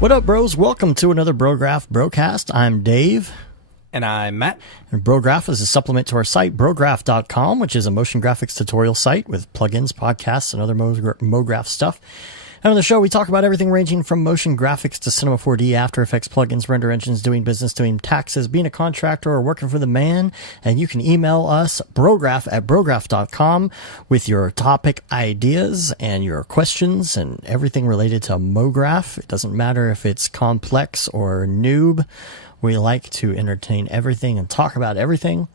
What up, bros? Welcome to another Brograph Brocast. I'm Dave. And I'm Matt. And Brograph is a supplement to our site, Brograph.com, which is a motion graphics tutorial site with plugins, podcasts, and other MoGraph stuff. And on the show, we talk about everything ranging from motion graphics to Cinema 4D, After Effects, plugins, render engines, doing business, doing taxes, being a contractor, or working for the man. And you can email us, Brograph@Brograph.com, with your topic ideas and your questions and everything related to MoGraph. It doesn't matter if it's complex or noob. We like to entertain everything and talk about everything.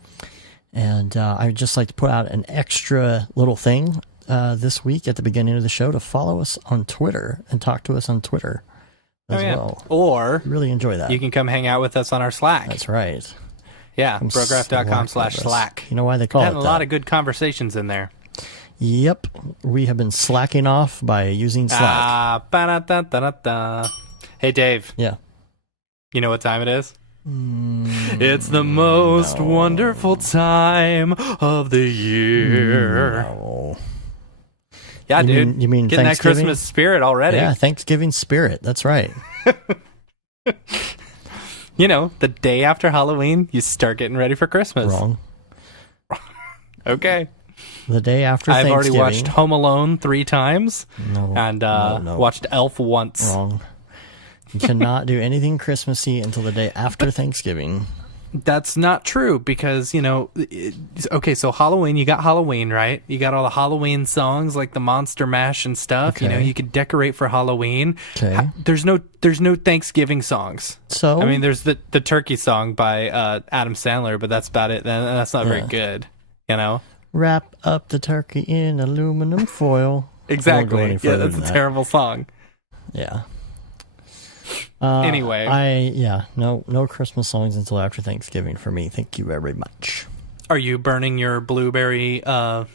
And I'd just like to put out an extra little thing this week at the beginning of the show to follow us on Twitter and talk to us on Twitter as well. Or really enjoy that. You can come hang out with us on our Slack. That's right. Yeah, Brograph.com/Slack. You know why they call it that? A lot of good conversations in there. Yep. We have been slacking off by using Slack. Hey, Dave. Yeah. You know what time it is? It's the most wonderful time of the year. No. Yeah, dude. You mean getting that Thanksgiving? Christmas spirit already? Yeah, Thanksgiving spirit. That's right. You know, the day after Halloween, you start getting ready for Christmas. Wrong. Okay. The day after I've Thanksgiving. already watched Home Alone 3 times. No. And No. watched Elf once. Wrong. You cannot do anything Christmassy until the day after Thanksgiving. That's not true because, you know, okay, so Halloween, you got Halloween, right? You got all the Halloween songs like the Monster Mash and stuff. Okay. You know, you can decorate for Halloween. Okay. There's no Thanksgiving songs. So I mean, there's the turkey song by Adam Sandler, but that's about it. Then that's not very good, you know? Wrap up the turkey in aluminum foil. Exactly. Yeah, that's a terrible song. Yeah. Anyway, no Christmas songs until after Thanksgiving for me. Thank you very much. Are you burning your blueberry? What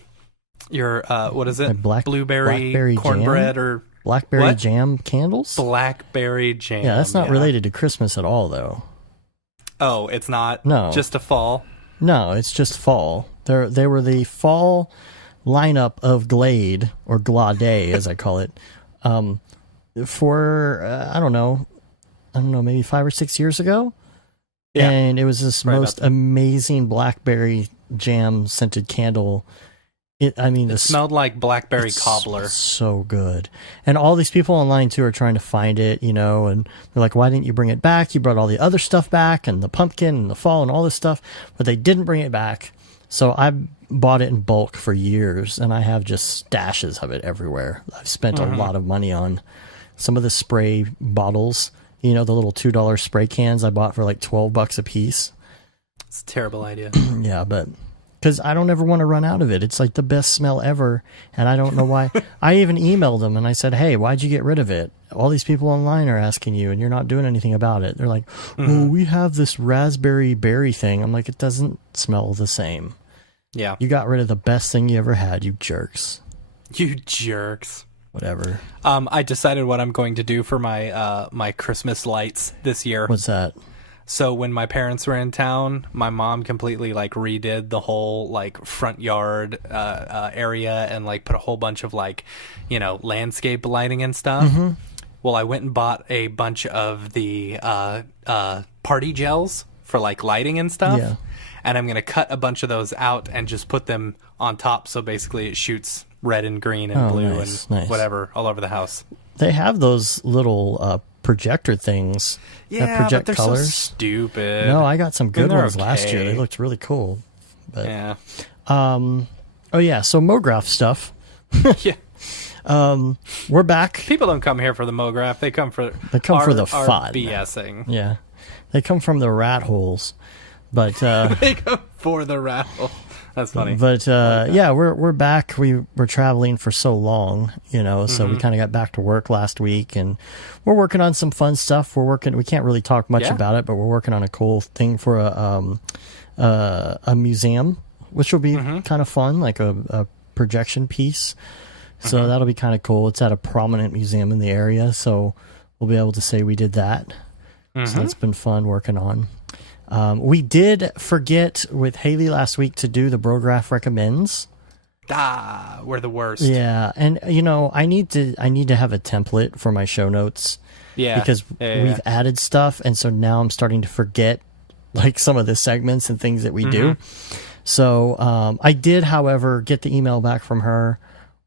is it? Blackberry cornbread jam? or blackberry what? Jam candles? Blackberry jam. Yeah, that's not related to Christmas at all, though. Oh, it's not. No, just a fall. No, it's just fall. They were the fall lineup of Glade or Glade, as I call it. For I don't know, maybe 5 or 6 years ago. Yeah. And it was this most amazing blackberry jam scented candle. It smelled like blackberry cobbler. So good. And all these people online too are trying to find it, you know, and they're like, why didn't you bring it back? You brought all the other stuff back and the pumpkin and the fall and all this stuff, but they didn't bring it back. So I bought it in bulk for years and I have just stashes of it everywhere. I've spent a lot of money on some of the spray bottles, you know, the little $2 spray cans I bought for like $12 a piece. It's a terrible idea. Yeah, but because I don't ever want to run out of it. It's like the best smell ever, and I don't know why. I even emailed them and I said, hey, why'd you get rid of it? All these people online are asking you, and you're not doing anything about it. They're like, oh, we have this raspberry berry thing. I'm like, it doesn't smell the same. Yeah. You got rid of the best thing you ever had, you jerks. You jerks. Whatever. I decided what I'm going to do for my my Christmas lights this year. What's that? So when my parents were in town, my mom completely like redid the whole like front yard area and like put a whole bunch of like, you know, landscape lighting and stuff. Mm-hmm. Well, I went and bought a bunch of the party gels for like lighting and stuff. Yeah. And I'm going to cut a bunch of those out and just put them on top. So basically it shoots red and green and blue and whatever all over the house. They have those little projector things that project but they're colors. So stupid. No, I got some good ones last year. They looked really cool. But, yeah. So MoGraph stuff. Yeah. We're back. People don't come here for the MoGraph. They come for the fun. BSing. Yeah. They come from the rat holes. But they come for the rat hole. That's funny. But yeah, we're back. We were traveling for so long, you know, so we kind of got back to work last week, and we're working on some fun stuff. We can't really talk much about it, but we're working on a cool thing for a museum, which will be kind of fun, like a projection piece. So that'll be kind of cool. It's at a prominent museum in the area, so we'll be able to say we did that. Mm-hmm. So that's been fun working on. We did forget with Haley last week to do the Brograph recommends. We're the worst. Yeah, and I need to have a template for my show notes. Yeah, because we've added stuff, and so now I'm starting to forget like some of the segments and things that we do. So I did, however, get the email back from her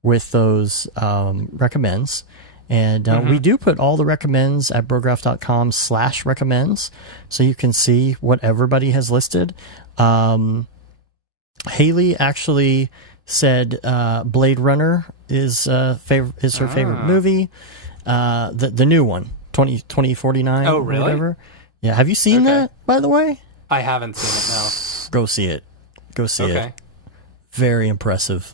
with those recommends. And we do put all the recommends at brograph.com/recommends, so you can see what everybody has listed. Haley actually said Blade Runner is her favorite movie. The new one, 2049. Oh, really? Or whatever. Yeah. Have you seen that, by the way? I haven't seen it, no. Go see it. Okay. Very impressive.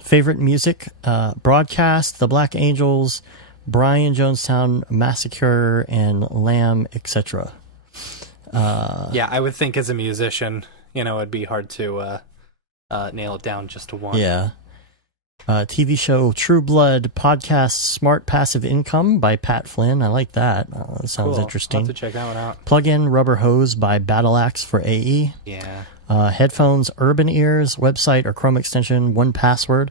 Favorite music, Broadcast, The Black Angels, Brian Jonestown Massacre, and Lamb, etc. Yeah, I would think as a musician, it'd be hard to nail it down just to one. Yeah. TV show True Blood, podcast Smart Passive Income by Pat Flynn. I like that. That sounds interesting. I'll have to check that one out. Plug-in Rubber Hose by Battle Axe for AE. Yeah. Headphones, Urban Ears, website or Chrome extension, 1Password,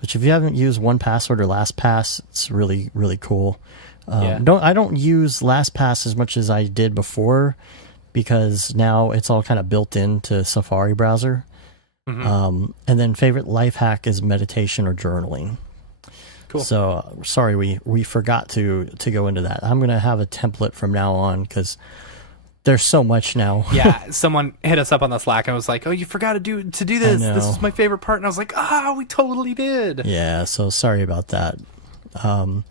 which if you haven't used 1Password or LastPass, it's really, really cool. I don't use LastPass as much as I did before because now it's all kind of built into Safari browser. And then favorite life hack is meditation or journaling. Cool. So sorry, we forgot to go into that. I'm going to have a template from now on because there's so much now. Yeah, someone hit us up on the Slack and was like, "Oh, you forgot to do this. This is my favorite part." And I was like, we totally did." Yeah, so sorry about that. I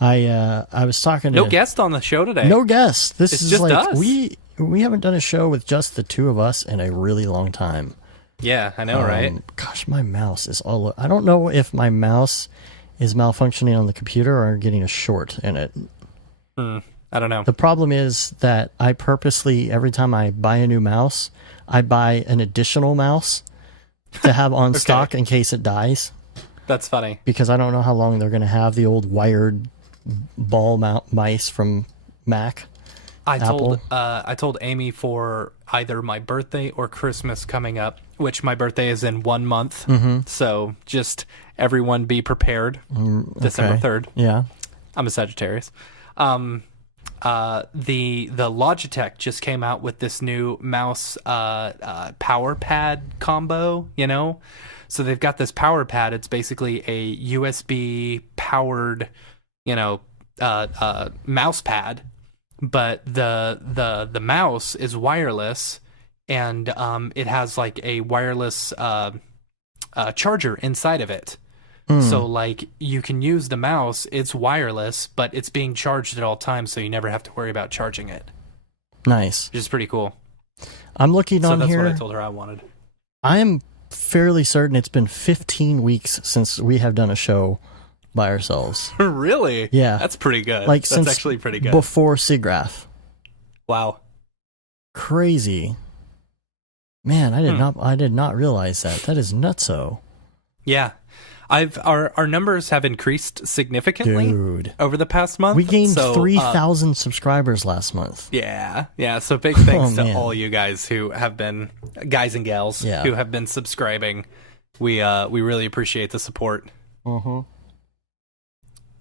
was talking to no guest on the show today. No guest. This is just like us. we haven't done a show with just the two of us in a really long time. Yeah, I know, right? Gosh, my mouse is all. I don't know if my mouse is malfunctioning on the computer or getting a short in it. I don't know. The problem is that I purposely, every time I buy a new mouse, I buy an additional mouse to have on stock in case it dies. That's funny. Because I don't know how long they're going to have the old wired ball mice from Mac. I told Amy for either my birthday or Christmas coming up, which my birthday is in 1 month. So just everyone be prepared. December 3rd. Yeah. I'm a Sagittarius. The Logitech just came out with this new mouse power pad combo, So they've got this power pad. It's basically a USB powered, mouse pad, but the mouse is wireless and it has like a wireless charger inside of it. So, like, you can use the mouse, it's wireless, but it's being charged at all times, so you never have to worry about charging it. Nice. Which is pretty cool. I'm looking on here. So that's what I told her I wanted. I am fairly certain it's been 15 weeks since we have done a show by ourselves. Really? Yeah. That's pretty good. Like, that's since actually pretty good. Before SIGGRAPH. Wow. Crazy. Man, I did not realize that. That is nutso. Yeah. Our numbers have increased significantly over the past month. We gained 3,000 subscribers last month. Yeah. So big thanks to all you guys who have been, guys and gals, who have been subscribing. We really appreciate the support.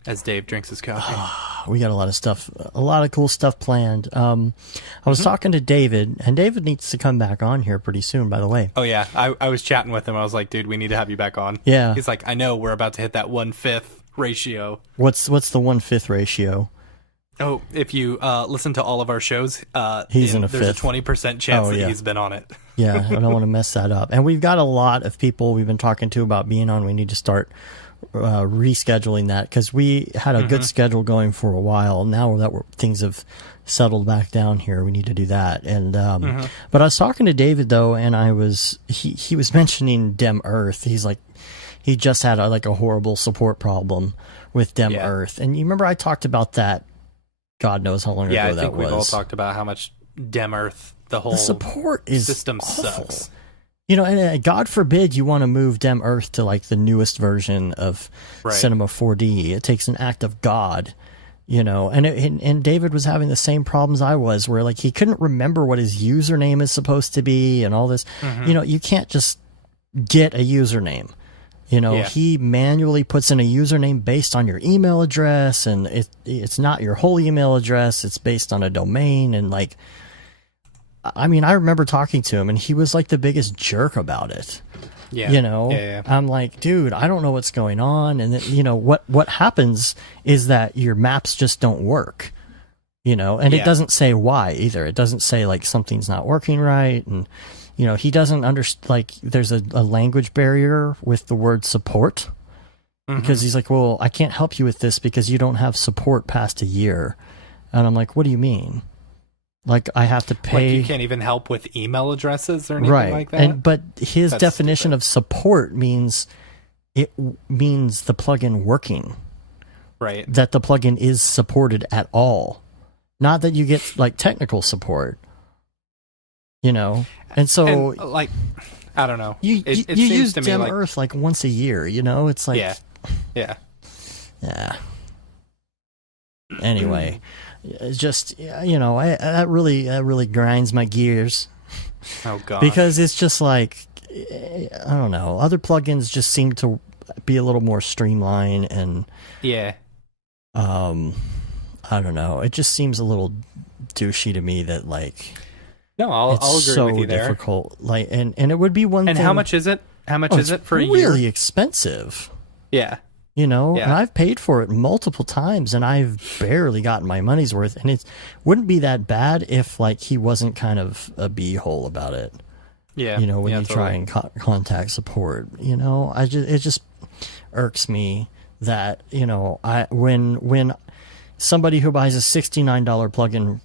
As Dave drinks his coffee. We got a lot of stuff, a lot of cool stuff planned. I was talking to David, and David needs to come back on here pretty soon, by the way. Oh, yeah. I was chatting with him. I was like, dude, we need to have you back on. Yeah. He's like, I know we're about to hit that 1/5 ratio. What's the 1/5 ratio? Oh, if you listen to all of our shows, he's in a there's fifth. a 20% chance that he's been on it. Yeah, I don't want to mess that up. And we've got a lot of people we've been talking to about being on. We need to start rescheduling that because we had a good schedule going for a while. Now that things have settled back down here, we need to do that. And but I was talking to David though, and he was mentioning DemEarth. He's like, he just had a horrible support problem with DemEarth. And you remember I talked about that. God knows how long ago that was. Yeah, I think we've all talked about how much DemEarth, the whole support is system awful. sucks. And God forbid you want to move DemEarth to like the newest version of Cinema 4D. It takes an act of God, and David was having the same problems I was, where like he couldn't remember what his username is supposed to be and all this. You can't just get a username. He manually puts in a username based on your email address, and it's not your whole email address. It's based on a domain, and like, I remember talking to him, and he was like the biggest jerk about it. Yeah. I'm like, dude, I don't know what's going on. And then, what happens is that your maps just don't work, and it doesn't say why either. It doesn't say like something's not working right. And, he doesn't understand, like there's a language barrier with the word support, because he's like, well, I can't help you with this because you don't have support past a year. And I'm like, what do you mean? Like I have to pay. Like you can't even help with email addresses or anything like that. But his definition of support means the plugin working. Right. That the plugin is supported at all, not that you get like technical support. And so like I don't know. You use DemEarth like once a year. It's like yeah. Anyway. It's just that really grinds my gears. Oh god! Because it's just like I don't know. Other plugins just seem to be a little more streamlined, and I don't know. It just seems a little douchey to me that like I'll agree so with you there. Difficult. Like and it would be one. And thing, how much is it? How much is it for a year? Really expensive. Yeah. And I've paid for it multiple times, and I've barely gotten my money's worth. And it wouldn't be that bad if, like, he wasn't kind of a beehole about it. Yeah. When you try and contact support. It just irks me that when somebody who buys a $69 plugin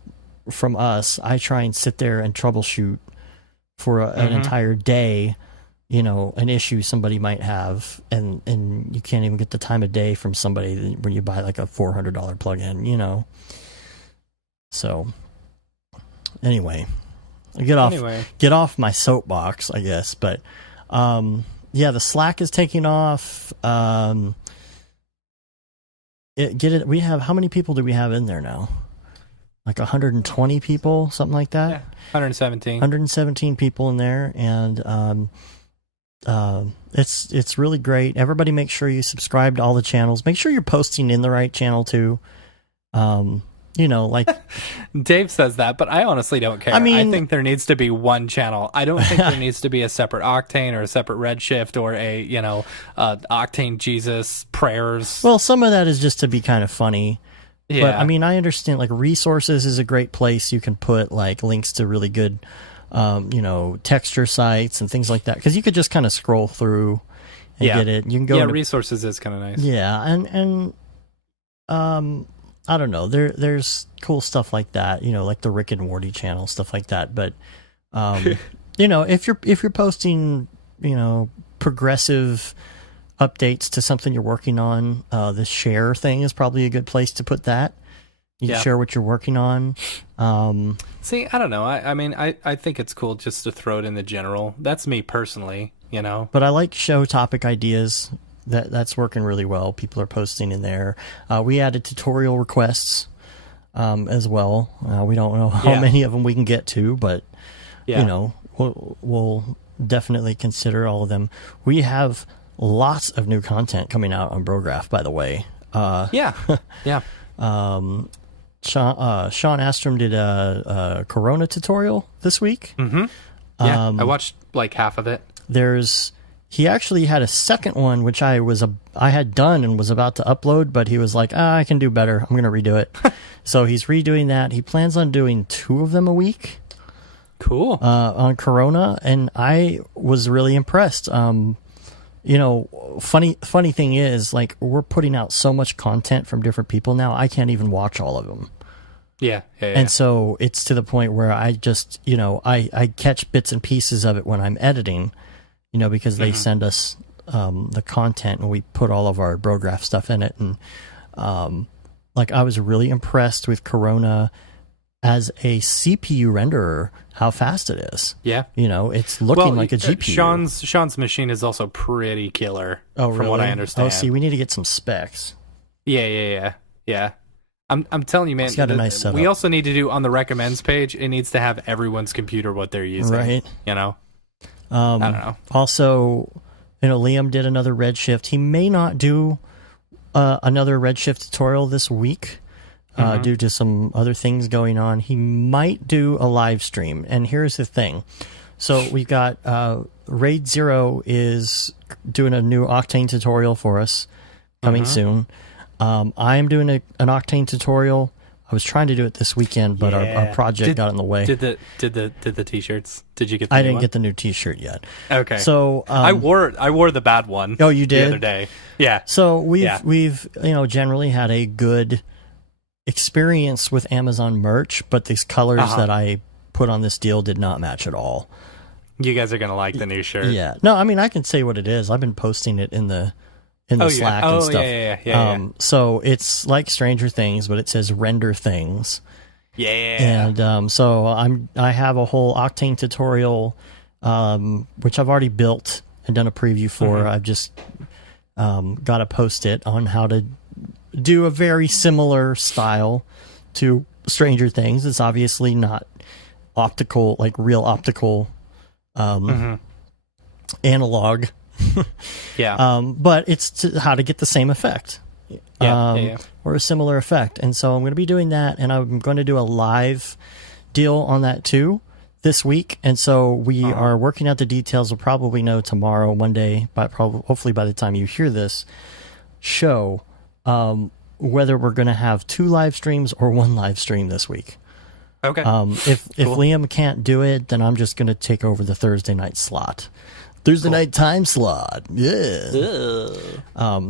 from us, I try and sit there and troubleshoot for an entire day. An issue somebody might have, and you can't even get the time of day from somebody when you buy like a $400 plugin, So, anyway, get off my soapbox, I guess. But, the Slack is taking off. We have, how many people do we have in there now? Like 120 people, something like that? Yeah, 117. 117 people in there, and, it's really great. Everybody make sure you subscribe to all the channels. Make sure you're posting in the right channel too. Like Dave says that, but I honestly don't care. I think there needs to be one channel. I don't think there needs to be a separate Octane or a separate Redshift or a, Octane Jesus prayers. Well, some of that is just to be kind of funny. Yeah. But I understand like resources is a great place. You can put like links to really good texture sites and things like that, because you could just kind of scroll through and get it. You can go. Yeah, resources is kind of nice. Yeah, and I don't know. There's cool stuff like that. Like the Rick and Morty channel, stuff like that. But if you're posting progressive updates to something you're working on, the share thing is probably a good place to put that. You can share what you're working on. See, I don't know. I think it's cool just to throw it in the general. That's me personally, But I like show topic ideas. That's working really well. People are posting in there. We added tutorial requests as well. We don't know how many of them we can get to, but we'll definitely consider all of them. We have lots of new content coming out on Brograph, by the way. Sean Astrom did a Corona tutorial this week. I watched like half of it. He actually had a second one, which I had done and was about to upload, but he was like, I can do better. I'm going to redo it. So he's redoing that. He plans on doing 2 of them a week. Cool. On Corona, and I was really impressed. Funny thing is, like, we're putting out so much content from different people now, I can't even watch all of them. Yeah. And so it's to the point where I just, I catch bits and pieces of it when I'm editing, because they send us the content and we put all of our Brograph stuff in it. And like, I was really impressed with Corona as a CPU renderer how fast it is. Yeah. It's looking like a GPU. Sean's machine is also pretty killer. Oh, really? From what I understand. Oh, see, we need to get some specs. Yeah. I'm telling you, man. It's got a nice setup. We also need to do on the recommends page. It needs to have everyone's computer what they're using. Right. I don't know. Also, Liam did another Redshift. He may not do another Redshift tutorial this week due to some other things going on. He might do a live stream. And here's the thing. So we've got Raid Zero is doing a new Octane tutorial for us coming soon. I'm doing an Octane tutorial. I was trying to do it this weekend, but our project got in the way. Did the t-shirts? Did you get? I didn't get the new T-shirt yet. Okay. So I wore the bad one. Oh, you did? The other day. Yeah. So we've generally had a good experience with Amazon merch, but these colors that I put on this deal did not match at all. You guys are gonna like the new shirt. Yeah. No, I mean I can say what it is. I've been posting it in the Slack and stuff. Yeah. So it's like Stranger Things, but it says render things. Yeah. And so I have a whole Octane tutorial, which I've already built and done a preview for. I've just got to post it on how to do a very similar style to Stranger Things. It's obviously not optical, like real optical analog. But it's how to get the same effect. Or a similar effect. And so I'm going to be doing that, and I'm going to do a live deal on that too this week. And so we are working out the details. We'll probably know tomorrow, Monday, hopefully by the time you hear this show, whether we're going to have 2 live streams or 1 live stream this week. Okay. If Liam can't do it, then I'm just going to take over the Thursday night slot. Thursday night time slot. Yeah.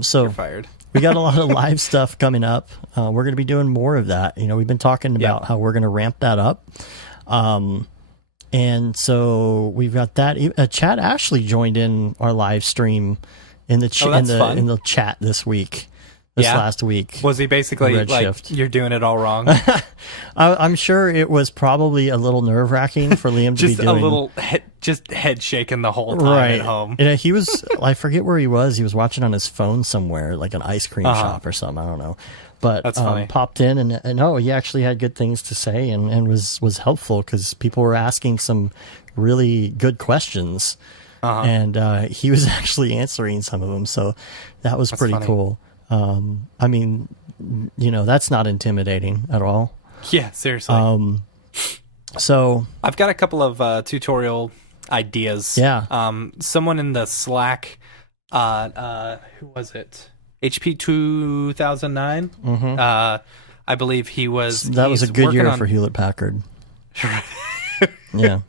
So you're fired. We got a lot of live stuff coming up. We're going to be doing more of that. We've been talking about how we're going to ramp that up. And so we've got that. Chad Ashley joined in our live stream in the in the chat this week. Last week. Was he basically like, you're doing it all wrong? I'm sure it was probably a little nerve-wracking for Liam to be doing. Just a little head shaking the whole time at home. He was, I forget where he was. He was watching on his phone somewhere, like an ice cream shop or something. I don't know. But that's funny. Popped in and he actually had good things to say and was helpful because people were asking some really good questions. And he was actually answering some of them. So that was pretty cool. I mean, that's not intimidating at all. Yeah, seriously. So I've got a couple of tutorial ideas. Yeah. Someone in the Slack, who was it? HP 2009. I believe he was. That was a good year for Hewlett Packard. Yeah.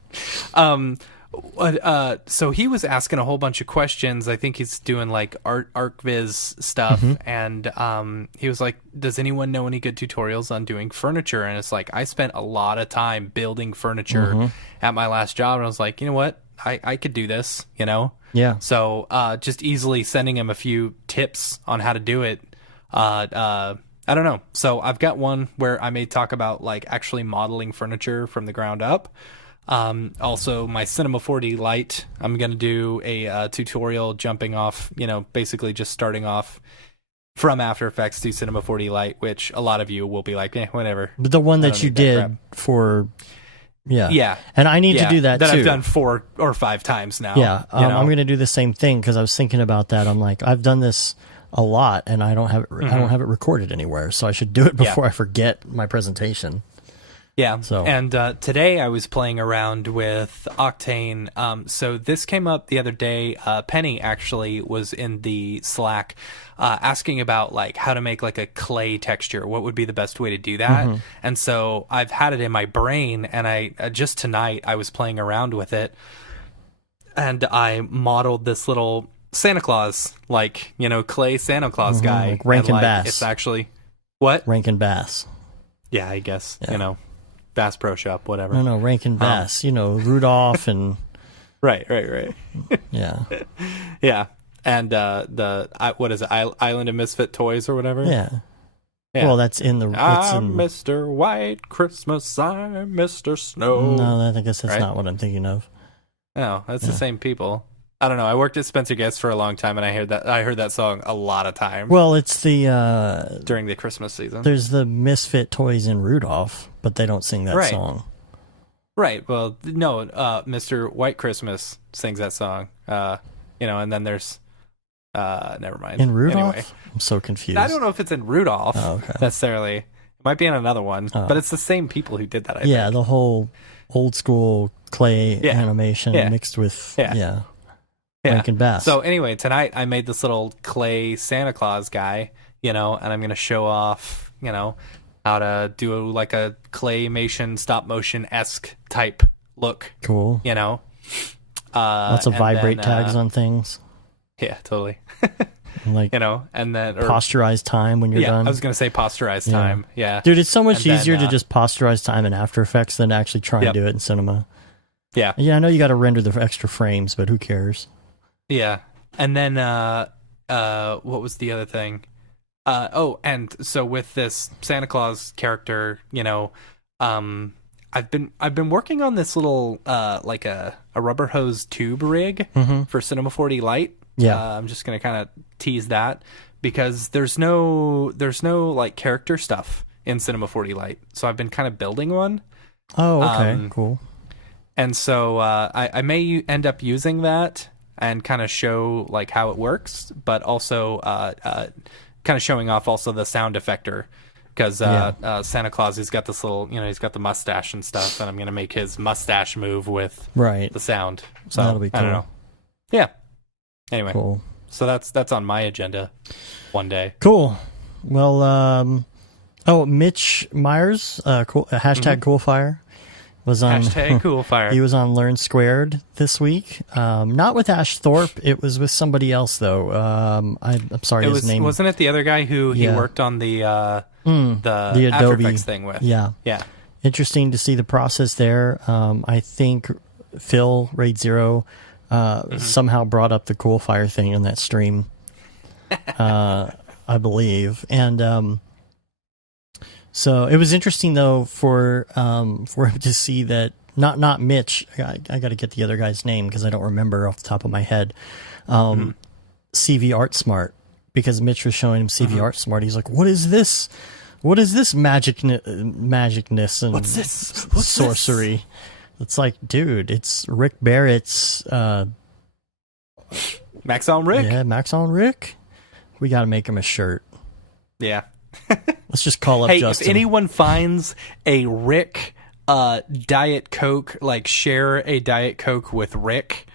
So he was asking a whole bunch of questions. I think he's doing like ArcViz stuff, and he was like, "Does anyone know any good tutorials on doing furniture?" And it's like, I spent a lot of time building furniture at my last job, and I was like, you know what, I could do this, Yeah. So just easily sending him a few tips on how to do it. I don't know. So I've got one where I may talk about like actually modeling furniture from the ground up. Also my Cinema 4D Lite, I'm going to do a tutorial jumping off, basically just starting off from After Effects to Cinema 4D Lite, which a lot of you will be like, whatever. But the one that you did for, yeah. And I need to do that too. That I've done 4 or 5 times now. Yeah. I'm going to do the same thing because I was thinking about that. I'm like, I've done this a lot and I don't have it, I don't have it recorded anywhere. So I should do it before I forget my presentation. Yeah, and today I was playing around with Octane. So this came up the other day. Penny actually was in the Slack asking about like how to make like a clay texture. What would be the best way to do that? And so I've had it in my brain, and I just tonight I was playing around with it, and I modeled this little Santa Claus, like clay Santa Claus guy, like Rankin Bass. It's actually what Rankin Bass. Yeah, I guess Bass Pro Shop, whatever. No, Rankin Bass. Rudolph and right. Yeah, yeah. And what is it? Island of Misfit Toys or whatever. Yeah. Yeah. Well, that's in the. That's I'm in, Mr. White Christmas. I'm Mr. Snow. no, I guess that's Right? not what I'm thinking of. No, that's the same people. I don't know. I worked at Spencer Guest for a long time, and I heard that song a lot of times Well, it's the. during the Christmas season. There's the Misfit Toys in Rudolph, but they don't sing that Right. song. Right. Well, no. Mr. White Christmas sings that song. And then there's. Never mind. In Rudolph? Anyway. I'm so confused. I don't know if it's in Rudolph necessarily. It might be in another one, but it's the same people who did that. I think. The whole old school clay animation mixed with Rankin Bass. So anyway, tonight I made this little clay Santa Claus guy, and I'm gonna show off, how to do like a claymation stop motion esque type look. Cool. Lots of vibrate tags on things. Yeah, totally. Like and then posterize time when you're done. I was gonna say posterize time. Yeah, dude, it's so much And easier then, to just posterize time in After Effects than to actually try and do it in Cinema. Yeah, I know you got to render the extra frames, but who cares? Yeah, and then what was the other thing? And so with this Santa Claus character, I've been working on this little like a rubber hose tube rig for Cinema 4D Lite. Yeah, I'm just gonna kind of tease that because there's no like character stuff in Cinema 4D Lite, so I've been kind of building one. Oh, okay, cool. And so I may end up using that and kind of show like how it works, but also kind of showing off also the sound effector because Santa Claus, he's got this little, he's got the mustache and stuff, and I'm gonna make his mustache move with the sound. So that'll be cool. I don't know. Yeah. Anyway, cool. So that's on my agenda one day. Cool. Well, Mitch Meyers, hashtag Coolfire, was on hashtag Coolfire. He was on Learn Squared this week. Not with Ash Thorpe. It was with somebody else though. I'm sorry, his name wasn't it the other guy who he worked on the Adobe After Effects thing with. Yeah. Interesting to see the process there. I think Phil Raid Zero somehow brought up the Coolfire thing in that stream. I believe, and so it was interesting though for him to see that not Mitch. I got to get the other guy's name because I don't remember off the top of my head. CV Art Smart, because Mitch was showing him CV Art Smart. He's like, "What is this? What is this magicness and what's this? Sorcery?" This? It's like, dude, it's Rick Barrett's Max on Rick. Yeah, Max on Rick. We got to make him a shirt. Yeah. Let's just call up Justin. If anyone finds a Rick Diet Coke, like share a Diet Coke with Rick,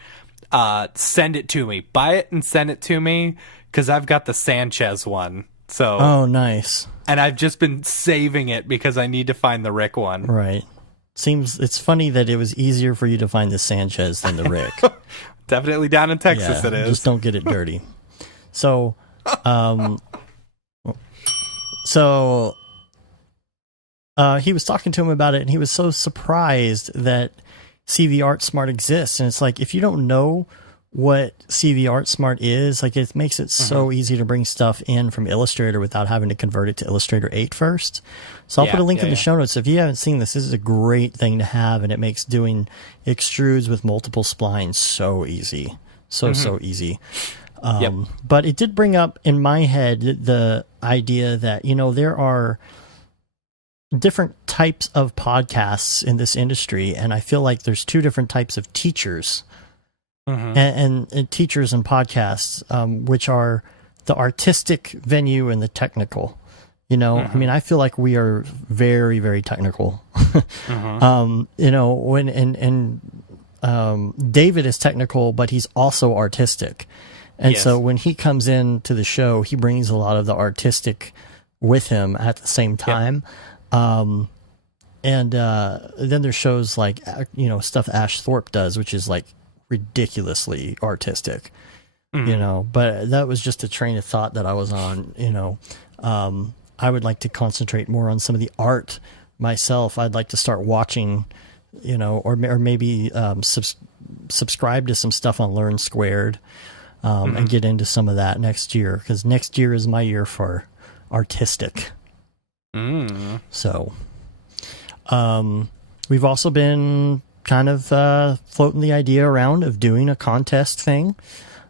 send it to me. Buy it and send it to me because I've got the Sanchez one. So oh, nice. And I've just been saving it because I need to find the Rick one. Right. It's funny that it was easier for you to find the Sanchez than the Rick. Definitely down in Texas it is. Just don't get it dirty. So, he was talking to him about it, and he was so surprised that CV Art Smart exists. And it's like, if you don't know what CV Art Smart is, like, it makes it so easy to bring stuff in from Illustrator without having to convert it to Illustrator 8 first. So I'll put a link in the show notes. If you haven't seen this is a great thing to have, and it makes doing extrudes with multiple splines so easy. So easy. But it did bring up in my head the idea that, there are different types of podcasts in this industry, and I feel like there's two different types of teachers. And teachers and podcasts, which are the artistic venue and the technical. I mean, I feel like we are very, very technical. David is technical, but he's also artistic. And so when he comes into the show, he brings a lot of the artistic with him at the same time. And then there's shows like, stuff Ash Thorpe does, which is like ridiculously artistic, but that was just a train of thought that I was on. I would like to concentrate more on some of the art myself. I'd like to start watching, or maybe subscribe to some stuff on Learn Squared, and get into some of that next year, because next year is my year for artistic. So, we've also been kind of floating the idea around of doing a contest thing.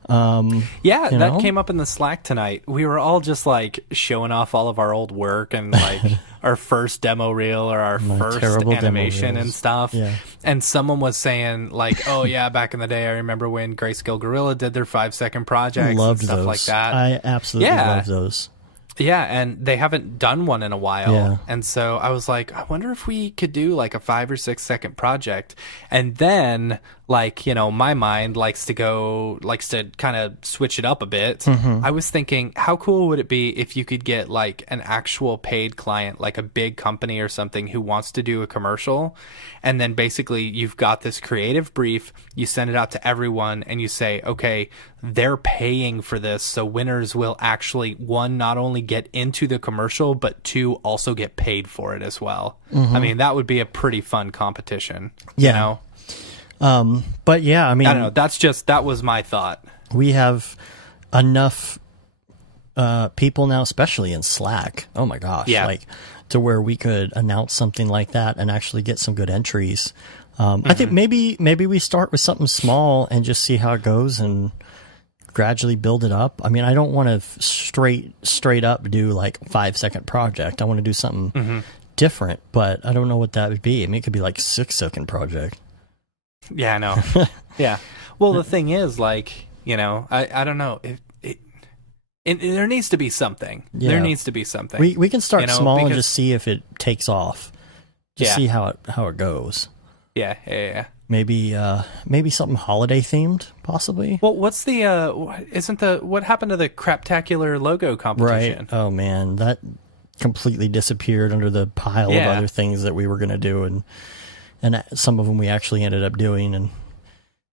That came up in the Slack tonight. We were all just like showing off all of our old work and like our first demo reel or our first animation and stuff. Yeah. And someone was saying like, oh yeah, back in the day, I remember when Grayscale Gorilla did their 5-second projects and stuff like that. I absolutely love those. Yeah, and they haven't done one in a while. Yeah. And so I was like, I wonder if we could do like a 5 or 6 second project. And then, like, you know, my mind likes to kind of switch it up a bit. I was thinking, how cool would it be if you could get like an actual paid client, like a big company or something who wants to do a commercial. And then basically you've got this creative brief, you send it out to everyone and you say, okay, they're paying for this. So winners will actually, one, not only get into the commercial, but two, also get paid for it as well. I mean, that would be a pretty fun competition. Yeah. You know? But yeah, I mean, I don't know. That was my thought. We have enough people now, especially in Slack. Oh my gosh. Yeah. Like to where we could announce something like that and actually get some good entries. I think maybe we start with something small and just see how it goes and gradually build it up. I mean, I don't want to straight up do like a 5-second project. I want to do something different, but I don't know what that would be. I mean, it could be like a 6-second project. Yeah, I know. Yeah. Well, the thing is, like, you know, I don't know. There needs to be something. Yeah. There needs to be something. We can start small and just see if it takes off. Just see how it goes. Yeah. Maybe something holiday themed, possibly. Well, what's the what happened to the Craptacular logo competition? Right. Oh man, that completely disappeared under the pile of other things that we were going to do, and some of them we actually ended up doing, and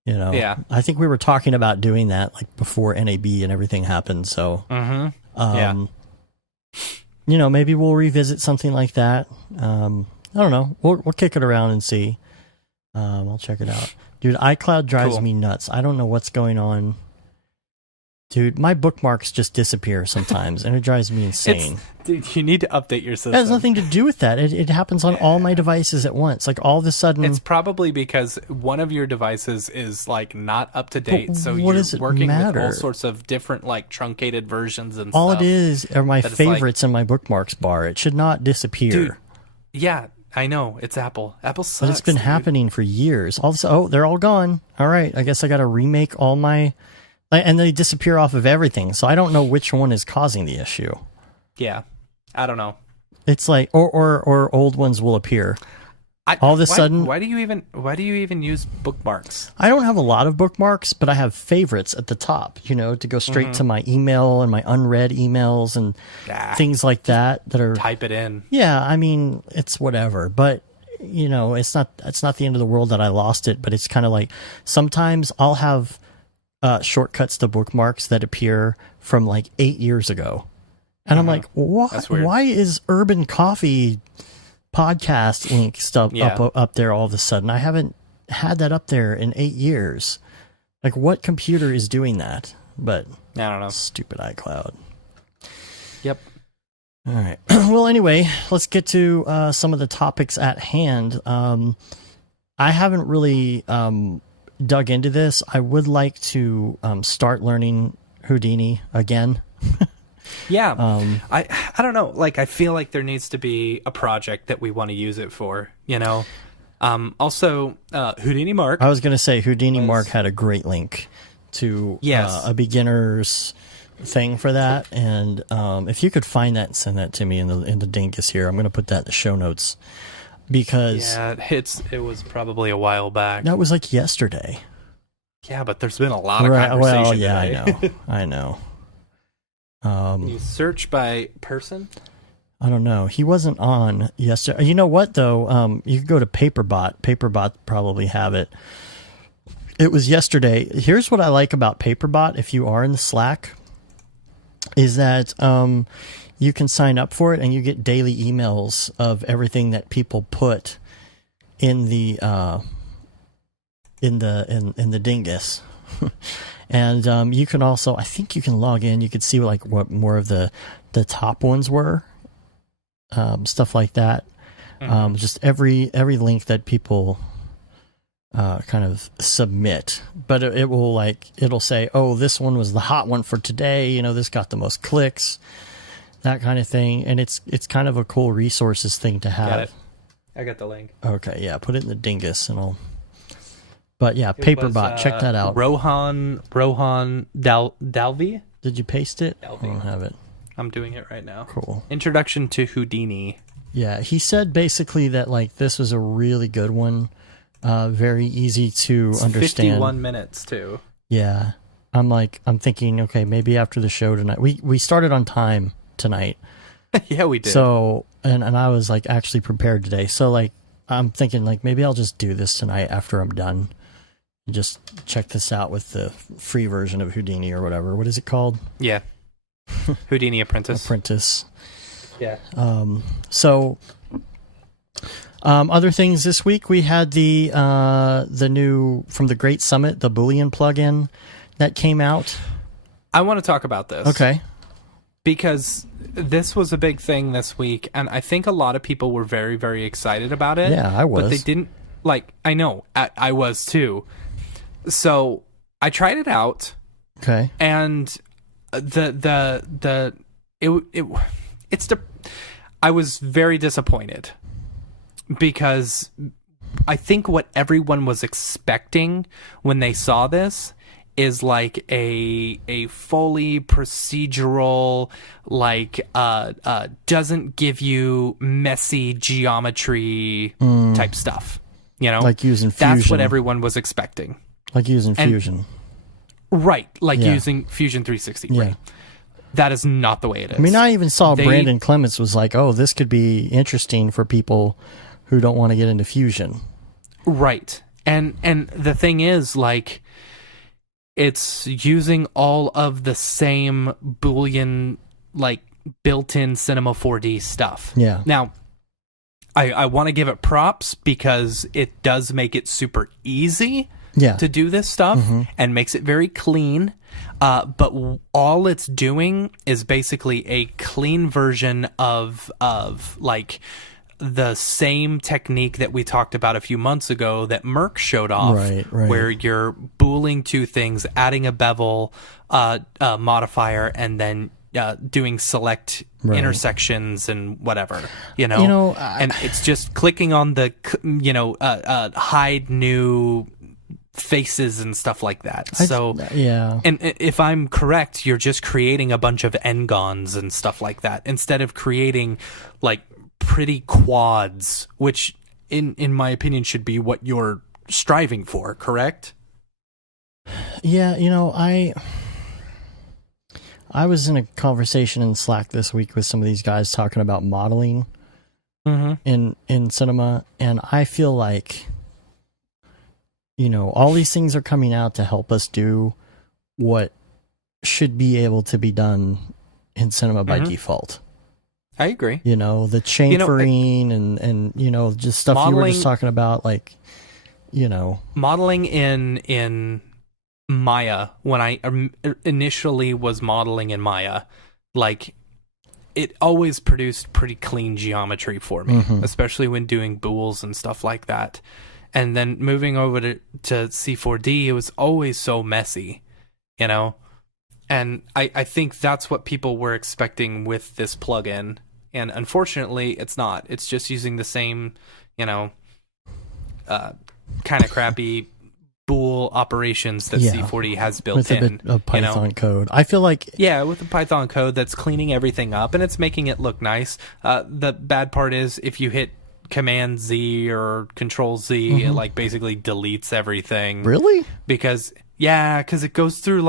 you know, I think we were talking about doing that like before NAB and everything happened. So, you know, maybe we'll revisit something like that. I don't know. We'll kick it around and see. I'll check it out. Dude, iCloud drives me nuts. I don't know what's going on. Dude, my bookmarks just disappear sometimes, and it drives me insane. Dude, you need to update your system. It has nothing to do with that. It happens on all my devices at once. Like, all of a sudden... It's probably because one of your devices is, like, not up to date, so you're working with all sorts of different, like, truncated versions and all stuff. All it is are my favorites in my bookmarks bar. It should not disappear. Dude, yeah. I know, it's Apple. Apple sucks. But it's been happening for years. All of a sudden, they're all gone. All right, I guess I got to remake all my... And they disappear off of everything, so I don't know which one is causing the issue. Yeah, I don't know. It's like... Or old ones will appear. All of a sudden... Why do you even use bookmarks? I don't have a lot of bookmarks, but I have favorites at the top, you know, to go straight to my email and my unread emails and things like that are... Type it in. Yeah, I mean, it's whatever. But, you know, it's not the end of the world that I lost it, but it's kind of like sometimes I'll have shortcuts to bookmarks that appear from like 8 years ago. And I'm like, why is Urban Coffee podcast link stuff up there all of a sudden? I haven't had that up there in 8 years. Like, what computer is doing that? But I don't know. Stupid iCloud. Yep. All right. Well, anyway, let's get to some of the topics at hand. I haven't really dug into this. I would like to start learning Houdini again. Yeah. I don't know. Like, I feel like there needs to be a project that we want to use it for, you know? Also, Houdini Mark. I was going to say Houdini Mark had a great link to a beginner's thing for that. And if you could find that and send that to me in the dingus here, I'm going to put that in the show notes. Because it was probably a while back. That was like yesterday. Yeah, but there's been a lot of conversation. Well, yeah, today. I know. Can you search by person? I don't know. He wasn't on yesterday. You know what, though? You could go to PaperBot. PaperBot probably have it. It was yesterday. Here's what I like about PaperBot, if you are in the Slack, is that you can sign up for it and you get daily emails of everything that people put in the dingus. And you can also, I think you can log in. You could see like what more of the top ones were. stuff like that. Just every link that people kind of submit, but it will it'll say, oh, this one was the hot one for today. This got the most clicks, that kind of thing. And it's kind of a cool resources thing to have. Got it. I got the link. Okay, yeah, put it in the dingus and I'll. But yeah, PaperBot, check that out. Rohan Dalvi. Did you paste it? Dalvi. I don't have it. I'm doing it right now. Cool. Introduction to Houdini. Yeah, he said basically that this was a really good one, very easy to understand. 51 minutes too. Yeah, I'm thinking, okay, maybe after the show tonight. We started on time tonight. Yeah, we did. So and I was actually prepared today. So I'm thinking maybe I'll just do this tonight after I'm done. Just check this out with the free version of Houdini or whatever. What is it called? Yeah. Houdini Apprentice. Yeah. So other things this week, we had the new from the Great Summit, the Boolean plugin that came out. I want to talk about this. Okay. Because this was a big thing this week, and I think a lot of people were very, very excited about it. Yeah, I was. But they didn't I know, I was too. So I tried it out. Okay. And I was very disappointed because I think what everyone was expecting when they saw this is a fully procedural, doesn't give you messy geometry type stuff. Like using Fusion. That's what everyone was expecting. Like using Fusion. Right. Using Fusion 360. Yeah. Right. That is not the way it is. I mean, I even saw Brandon Clements was like, oh, this could be interesting for people who don't want to get into Fusion. Right. And the thing is, it's using all of the same Boolean, built-in Cinema 4D stuff. Yeah. Now, I want to give it props because it does make it super easy to do this stuff and makes it very clean. But all it's doing is basically a clean version of the same technique that we talked about a few months ago that Merck showed off, right. where you're booleing two things, adding a bevel modifier, and then doing select intersections and whatever, and it's just clicking on the, hide new faces and stuff like that. And if I'm correct, you're just creating a bunch of n-gons and stuff like that instead of creating pretty quads, which in my opinion should be what you're striving for, correct? Yeah, I was in a conversation in Slack this week with some of these guys talking about modeling in cinema, and I feel like all these things are coming out to help us do what should be able to be done in cinema by default. I agree. The chamfering and just stuff you were just talking about, modeling in Maya, when I initially was modeling in Maya, it always produced pretty clean geometry for me, especially when doing bools and stuff like that. And then moving over to C4D, it was always so messy, And I think that's what people were expecting with this plugin. And unfortunately, it's not. It's just using the same, kind of crappy bool operations that C4D has built with in. With a bit of Python code. I feel like... Yeah, with the Python code that's cleaning everything up, and it's making it look nice. The bad part is if you hit Command Z or Control Z, it basically deletes everything. Really? Because it goes through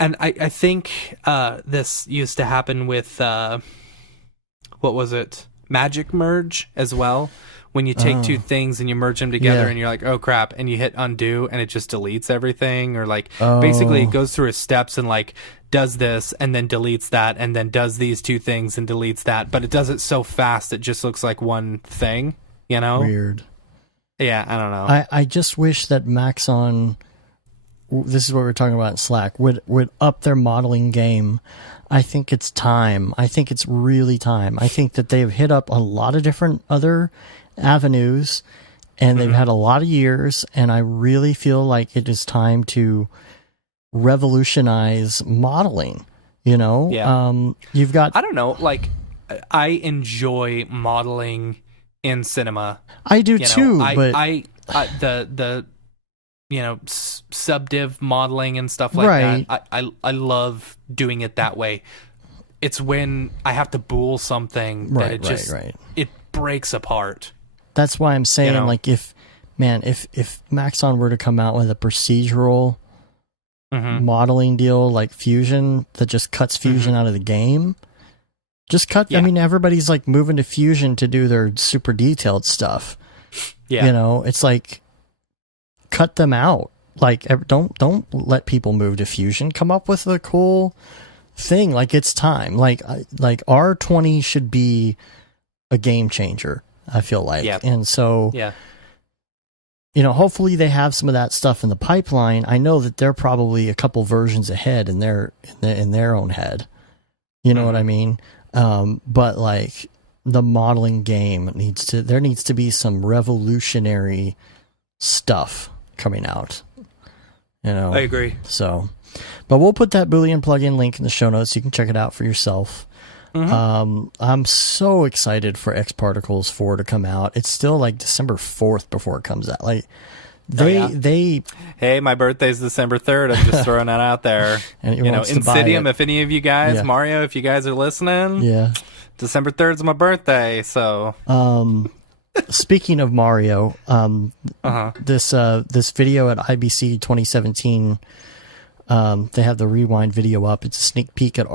and I think this used to happen with what was it? Magic merge as well. When you take two things and you merge them together and you're like, oh crap, and you hit undo and it just deletes everything, or basically it goes through its steps and does this and then deletes that and then does these two things and deletes that, but it does it so fast it just looks like one thing, Weird. Yeah, I don't know. I just wish that Maxon this is what we're talking about in Slack, would up their modeling game. I think it's time. I think it's really time. I think that they've hit up a lot of different other avenues, and they've had a lot of years, and I really feel like it is time to revolutionize modeling. You know, you've got, I don't know, like, I enjoy modeling in cinema. I do too, but the subdiv modeling and stuff like that. I love doing it that way. It's when I have to bool something that it just it breaks apart. That's why I'm saying, like, if Maxon were to come out with a procedural modeling deal like Fusion that just cuts Fusion out of the game, just cut. I mean, everybody's like moving to Fusion to do their super detailed stuff. Yeah, you know, it's like cut them out. Like, don't let people move to Fusion. Come up with a cool thing. Like, it's time. Like R20 should be a game changer, I feel like. And so you know, hopefully they have some of that stuff in the pipeline. I know that they're probably a couple versions ahead in their own head. You know what I mean? But like, the modeling game there needs to be some revolutionary stuff coming out. You know, I agree. So, but we'll put that Boolean plugin link in the show notes. You can check it out for yourself. I'm so excited for X Particles 4 to come out. It's still like December 4th before it comes out. Like, they hey, my birthday's December 3rd. I'm just throwing that out there. And you know, Insidium, if any of you guys, Mario, if you guys are listening, December 3rd is my birthday. So, speaking of Mario, this video at IBC 2017. They have the rewind video up. It's a sneak peek at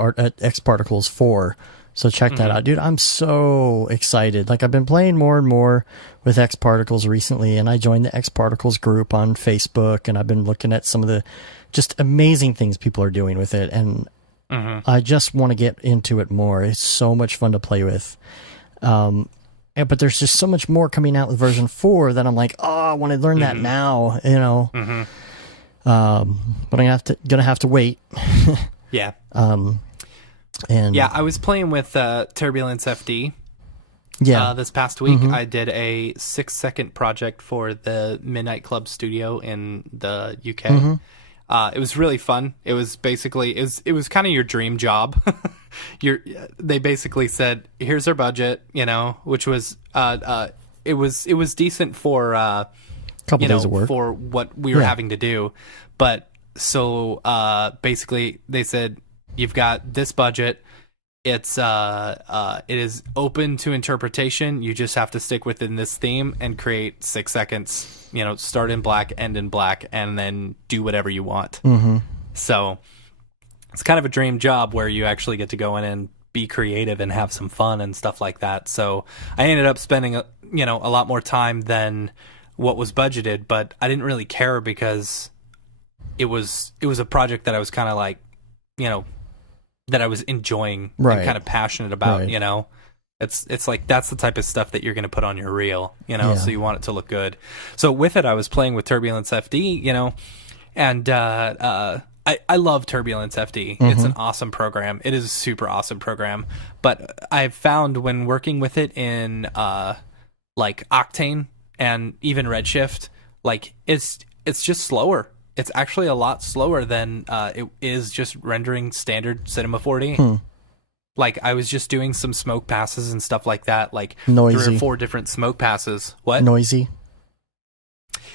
X Particles 4. So check that out. Dude, I'm so excited. Like, I've been playing more and more with X Particles recently, and I joined the X Particles group on Facebook, and I've been looking at some of the just amazing things people are doing with it, and I just want to get into it more. It's so much fun to play with. But there's just so much more coming out with version 4 that I'm like, oh, I want to learn that now, you know. But I'm gonna have to wait. And I was playing with Turbulence FD. This past week, I did a 6-second project for the Midnight Club Studio in the UK. It was really fun. It was basically it was kind of your dream job. They basically said, "Here's our budget," you know, which was it was decent for couple days of work for what we were having to do. But so basically they said, you've got this budget. It is open to interpretation. You just have to stick within this theme and create 6 seconds, you know, start in black, end in black, and then do whatever you want. So it's kind of a dream job where you actually get to go in and be creative and have some fun and stuff like that. So I ended up spending a lot more time than what was budgeted, but I didn't really care because it was a project that I was kind of like, you know, that I was enjoying and kind of passionate about, you know. It's like, that's the type of stuff that you're going to put on your reel, you know, so you want it to look good. So with it, I was playing with Turbulence FD, you know, and I love Turbulence FD. It's an awesome program. It is a super awesome program. But I've found when working with it in like Octane and even Redshift, like it's just slower. It's actually a lot slower than it is just rendering standard Cinema 4D. Like, I was just doing some smoke passes and stuff like that, like noisy. 3 or 4 different smoke passes. What? Noisy.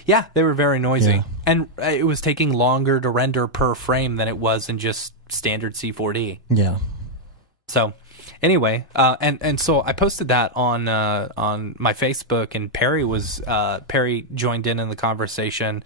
Yeah, they were very noisy. And it was taking longer to render per frame than it was in just standard C4D. Yeah. So anyway, and so I posted that on my Facebook, and Perry joined in the conversation.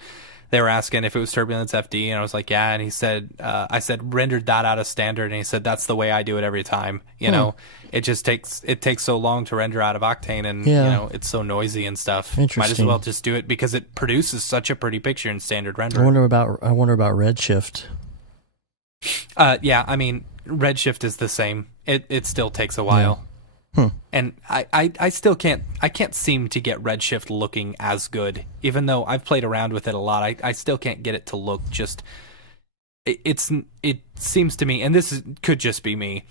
They were asking if it was Turbulence FD, and I was like, yeah. And he said, I said, rendered that out of standard, and he said, that's the way I do it every time. You know, it just takes so long to render out of Octane, and you know, it's so noisy and stuff. Might as well just do it because it produces such a pretty picture in standard render. I wonder about Redshift. Yeah, I mean, Redshift is the same. It still takes a while. And I still can't seem to get Redshift looking as good, even though I've played around with it a lot. I still can't get it to look just. It seems to me, and could just be me.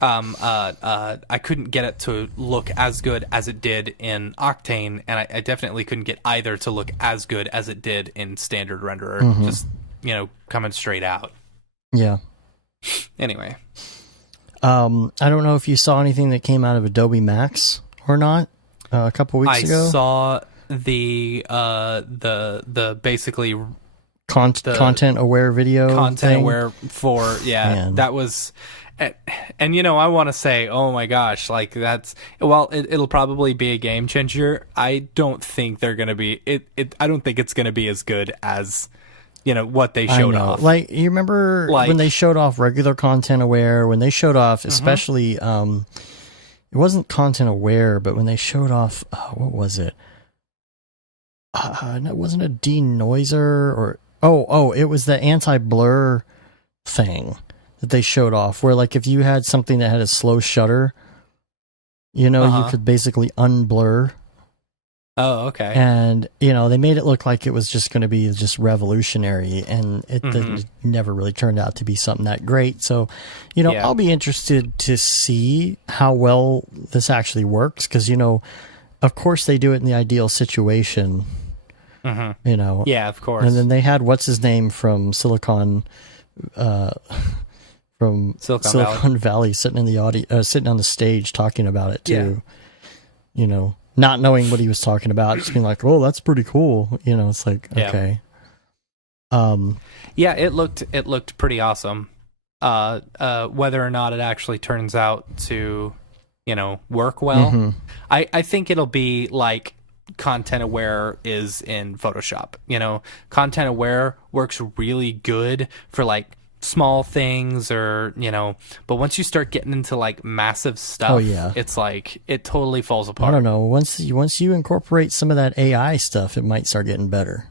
I couldn't get it to look as good as it did in Octane, and I definitely couldn't get either to look as good as it did in standard renderer. Just coming straight out. Yeah. Anyway. I don't know if you saw anything that came out of Adobe MAX or not a couple weeks ago. I saw the basically content aware video content thing. aware for Man. That was, and I want to say, oh my gosh, like that's it'll probably be a game changer. I don't think they're gonna be I don't think it's gonna be as good as what they showed off. Like, you remember when they showed off regular content aware, when they showed off, especially, it wasn't content aware, but when they showed off, what was it? It wasn't a denoiser or, it was the anti-blur thing that they showed off, where like if you had something that had a slow shutter, you could basically unblur. Oh, okay. And, they made it look like it was just going to be just revolutionary, and it never really turned out to be something that great. So, I'll be interested to see how well this actually works, because, of course they do it in the ideal situation, Yeah, of course. And then they had, what's his name from Silicon Valley sitting in the sitting on the stage talking about it too, not knowing what he was talking about, just being like, "Oh, that's pretty cool." It's like, okay. Yeah, it looked pretty awesome. Whether or not it actually turns out to, work well, I think it'll be like content aware is in Photoshop. Content aware works really good for like small things, or but once you start getting into like massive stuff, it's like it totally falls apart. I don't know, once you incorporate some of that AI stuff, it might start getting better.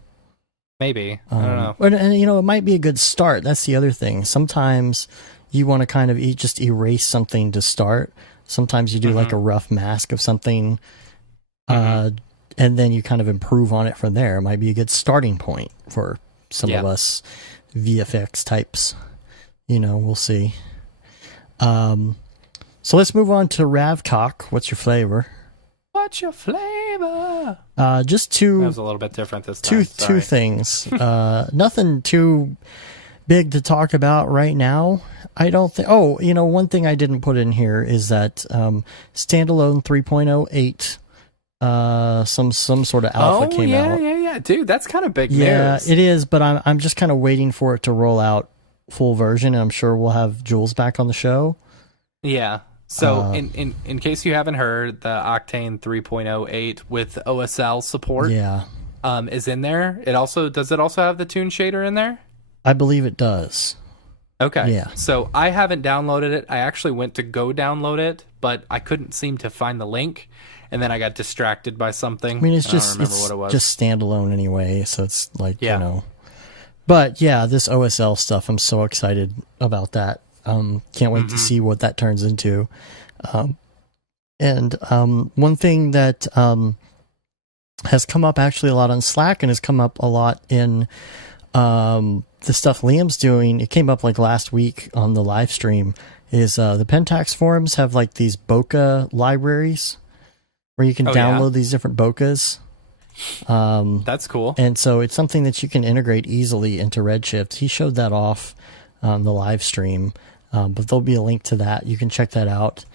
Maybe. I don't know. And it might be a good start. That's the other thing. Sometimes you want to kind of just erase something to start. Sometimes you do like a rough mask of something, and then you kind of improve on it from there. It might be a good starting point for some of us VFX types. We'll see. So let's move on to Ravcock. What's your flavor? What's your flavor? Just two. That was a little bit different this time. Two things. Nothing too big to talk about right now, I don't think. Oh, one thing I didn't put in here is that standalone 3.08. Some sort of alpha came out. Yeah, dude, that's kind of big news. Yeah, it is, but I'm just kind of waiting for it to roll out full version, and I'm sure we'll have Jules back on the show. Yeah. So in case you haven't heard, the Octane 3.08 with OSL support, is in there. Does it also have the Toon shader in there? I believe it does. Okay. Yeah. So I haven't downloaded it. I actually went to go download it, but I couldn't seem to find the link. And then I got distracted by something. I mean, it's just standalone anyway, so it's like, But yeah, this OSL stuff, I'm so excited about that. Can't wait to see what that turns into. And one thing that has come up actually a lot on Slack and has come up a lot in the stuff Liam's doing, it came up like last week on the live stream, is the Pentax forums have like these Boca libraries where you can download these different Bocas. That's cool. And so it's something that you can integrate easily into Redshift. He showed that off on the live stream, but there'll be a link to that. You can check that out.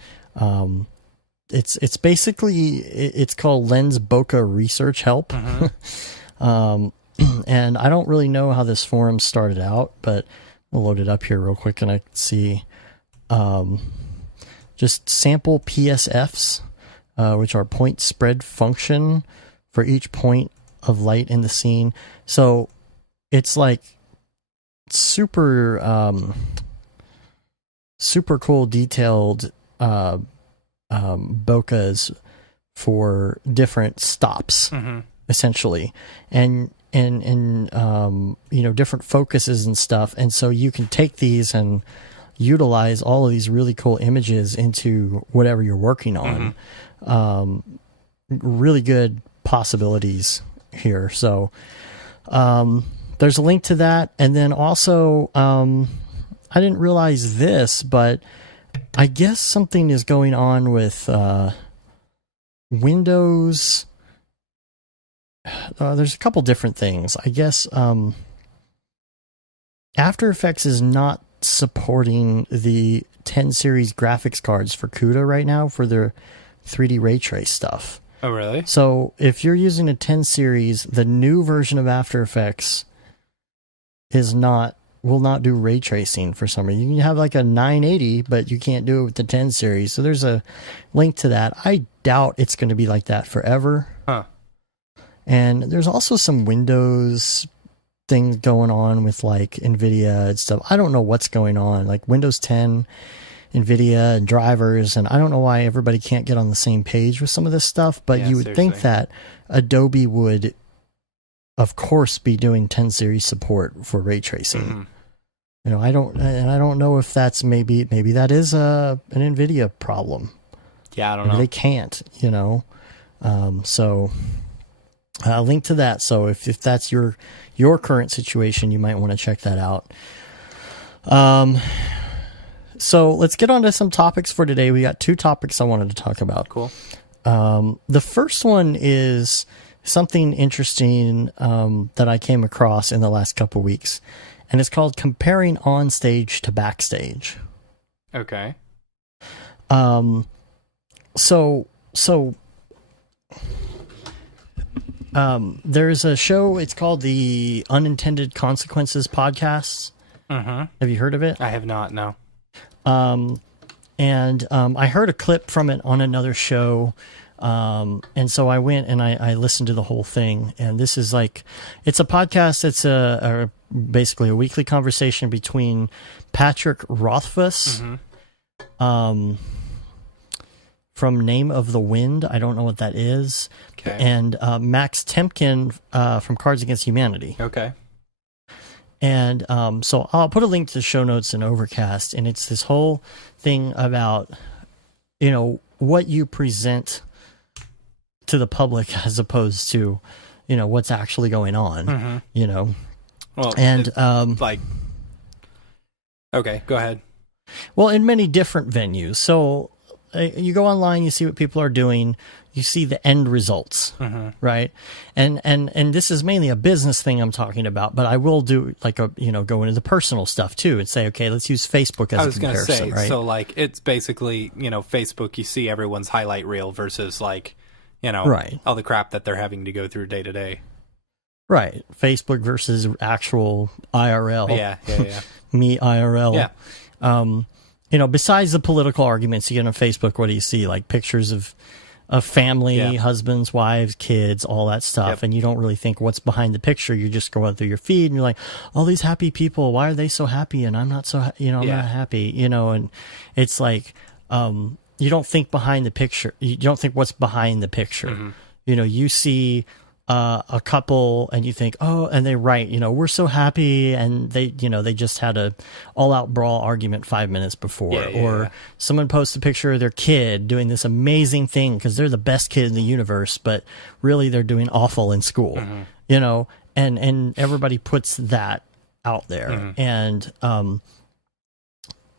It's basically, it's called Lens Boca Research Help. And I don't really know how this forum started out, but I'll load it up here real quick and I can see just sample PSFs, which are point spread function for each point of light in the scene. So it's like super cool detailed bokehs for different stops, essentially, and different focuses and stuff. And so you can take these and utilize all of these really cool images into whatever you're working on. Really good possibilities here. So there's a link to that. And then also, I didn't realize this, but I guess something is going on with Windows. There's a couple different things. I guess After Effects is not supporting the 10 series graphics cards for CUDA right now for their 3D ray trace stuff. Oh, really? So if you're using a 10 series, the new version of After Effects will not do ray tracing for some reason. You can have like a 980, but you can't do it with the 10 series. So there's a link to that. I doubt it's going to be like that forever. Huh. And there's also some Windows things going on with like NVIDIA and stuff. I don't know what's going on. Like Windows 10, NVIDIA, and drivers. And I don't know why everybody can't get on the same page with some of this stuff. But you would think that Adobe would, of course, be doing 10 series support for ray tracing. You know, I don't know if that's maybe that is an NVIDIA problem. Yeah, I don't know. They can't, you know. So I'll link to that. So if that's your current situation, you might want to check that out. So let's get on to some topics for today. We got 2 topics I wanted to talk about. Cool. The first one is something interesting that I came across in the last couple weeks, and it's called comparing Onstage to Backstage. Okay. There's a show, it's called the Unintended Consequences podcast. Have you heard of it? I have not, no. I heard a clip from it on another show. And so I went and I listened to the whole thing. And this is like, it's a podcast. It's basically a weekly conversation between Patrick Rothfuss, from Name of the Wind. I don't know what that is. Okay. And Max Temkin from Cards Against Humanity. Okay. And so I'll put a link to the show notes in Overcast, and it's this whole thing about, you know, what you present to the public as opposed to, you know, what's actually going on, you know. Well, and okay, go ahead. Well, in many different venues. So you go online, you see what people are doing, you see the end results, right? And this is mainly a business thing I'm talking about, but I will do like go into the personal stuff too and say, okay, let's use Facebook as a comparison, say, right? So like it's basically, you know, Facebook, you see everyone's highlight reel versus like, you know, all the crap that they're having to go through day to day. Right. Facebook versus actual IRL. Yeah. Me IRL. Yeah. You know, besides the political arguments you get on Facebook, what do you see? Like pictures of family, husbands, wives, kids, all that stuff. And you don't really think what's behind the picture. You're just going through your feed and you're like, all these happy people, why are they so happy? And I'm not so, I'm not happy, you know, and it's like, you don't think behind the picture. You don't think what's behind the picture. You know, you see a couple and you think, oh, and they write, you know, we're so happy, and they, you know, they just had a all-out brawl argument 5 minutes before, or someone posts a picture of their kid doing this amazing thing because they're the best kid in the universe, but really they're doing awful in school, you know, and everybody puts that out there, and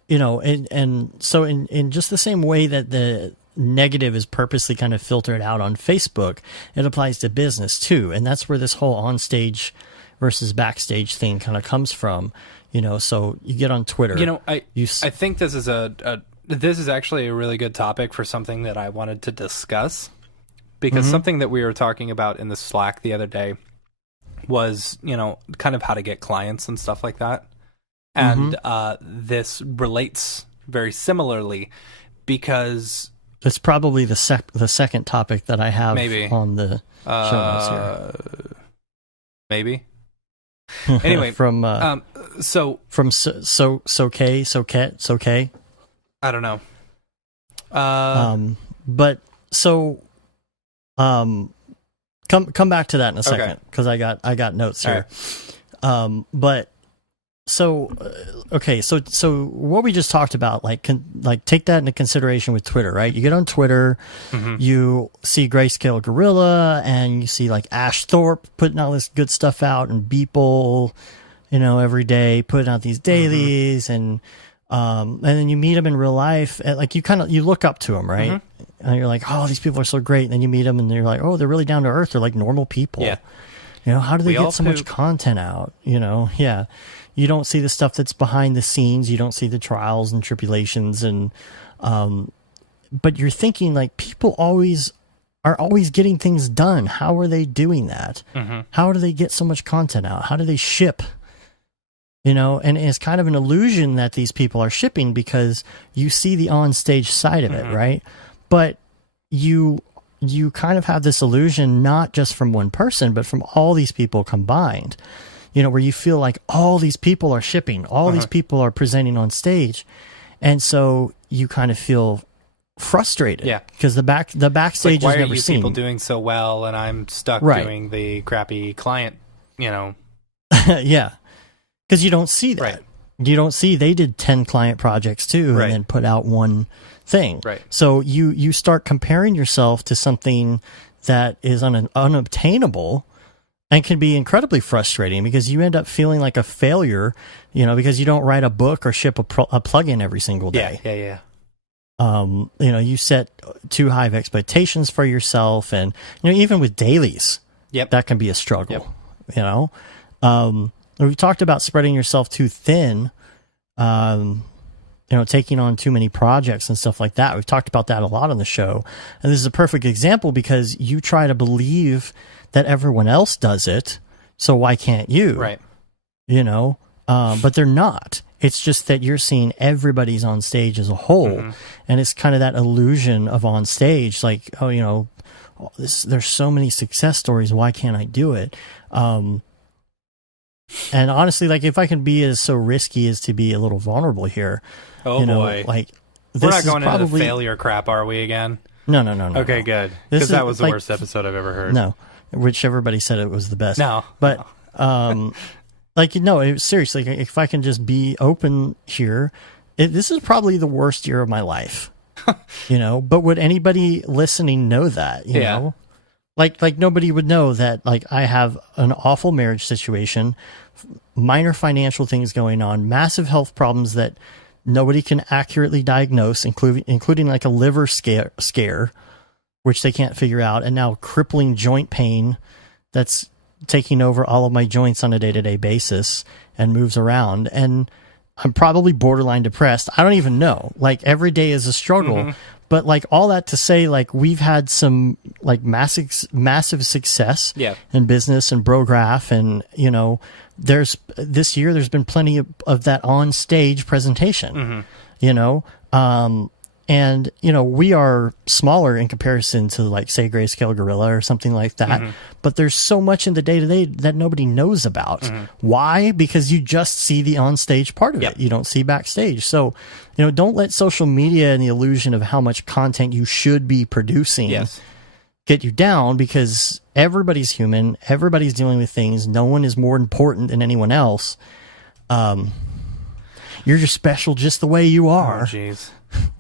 you know, and so in just the same way that the negative is purposely kind of filtered out on Facebook, it applies to business too. And that's where this whole onstage versus backstage thing kind of comes from, you know. So you get on Twitter, you know, I think this is this is actually a really good topic for something that I wanted to discuss, because something that we were talking about in the Slack the other day was, you know, kind of how to get clients and stuff like that. And this relates very similarly, because it's probably the second topic that I have on the show notes here. Maybe. Anyway, from so K. I don't know. But so come back to that in a second, because I got notes here. Right. But So, okay, so what we just talked about, like take that into consideration with Twitter, right? You get on Twitter, you see Grayscale Gorilla, and you see like Ash Thorpe putting all this good stuff out, and Beeple, every day putting out these dailies, and then you meet them in real life, and like you look up to them, right? And you're like, oh, these people are so great, and then you meet them, and you're like, oh, they're really down to earth. They're like normal people. Yeah. How do they get so much content out? Yeah. You don't see the stuff that's behind the scenes. You don't see the trials and tribulations, and but you're thinking like people are always getting things done. How are they doing that? How do they get so much content out? How do they ship? And it's kind of an illusion that these people are shipping because you see the on-stage side of it, right? But you kind of have this illusion not just from one person, but from all these people combined. Where you feel like all these people are shipping, all these people are presenting on stage, and so you kind of feel frustrated. Yeah, because the backstage like, is never seen. Why are you people doing so well, and I'm stuck doing the crappy client? Yeah, because you don't see that. Right. You don't see they did 10 client projects too, and then put out one thing. Right. So you start comparing yourself to something that is unobtainable. And can be incredibly frustrating because you end up feeling like a failure, because you don't write a book or ship a plugin every single day. Yeah. You set too high of expectations for yourself, and even with dailies, that can be a struggle. We talked about spreading yourself too thin, taking on too many projects and stuff like that. We've talked about that a lot on the show, and this is a perfect example because you try to believe that everyone else does it, so why can't you? Right. But they're not. It's just that you're seeing everybody's on stage as a whole, and it's kind of that illusion of on stage, like, there's so many success stories, why can't I do it? And honestly, like, if I can be so risky as to be a little vulnerable here, boy, like, we're not going into the failure crap, are we again? No. Okay, good, because that was the worst episode I've ever heard. No. Which everybody said it was the best. No. But, seriously, if I can just be open here, this is probably the worst year of my life. But would anybody listening know that, you know? Like nobody would know that, like, I have an awful marriage situation, minor financial things going on, massive health problems that nobody can accurately diagnose, including like a liver scare, which they can't figure out, and now crippling joint pain that's taking over all of my joints on a day-to-day basis and moves around. And I'm probably borderline depressed. I don't even know. Like, every day is a struggle. But, like, all that to say, like, we've had some, like, massive success in business and Brograph, and, this year there's been plenty of that on-stage presentation, And, we are smaller in comparison to, like, say, Grayscale Gorilla or something like that. But there's so much in the day-to-day that nobody knows about. Why? Because you just see the on-stage part of it. You don't see backstage. So, don't let social media and the illusion of how much content you should be producing get you down, because everybody's human. Everybody's dealing with things. No one is more important than anyone else. You're just special just the way you are. Oh, jeez.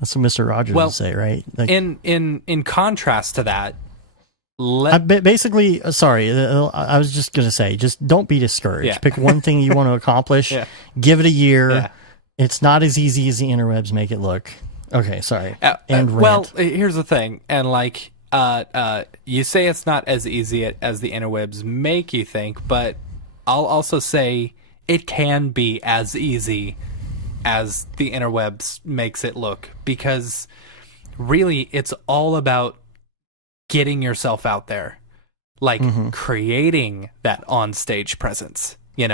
That's what Mr. Rogers would say, right? Like, in contrast to that, basically, sorry, I was just going to say, just don't be discouraged. Pick one thing you want to accomplish, give it a year. It's not as easy as the interwebs make it look. Okay, sorry. Well, here's the thing, and like, you say it's not as easy as the interwebs make you think, but I'll also say it can be as easy as the interwebs makes it look, because really it's all about getting yourself out there, like creating that on-stage presence. We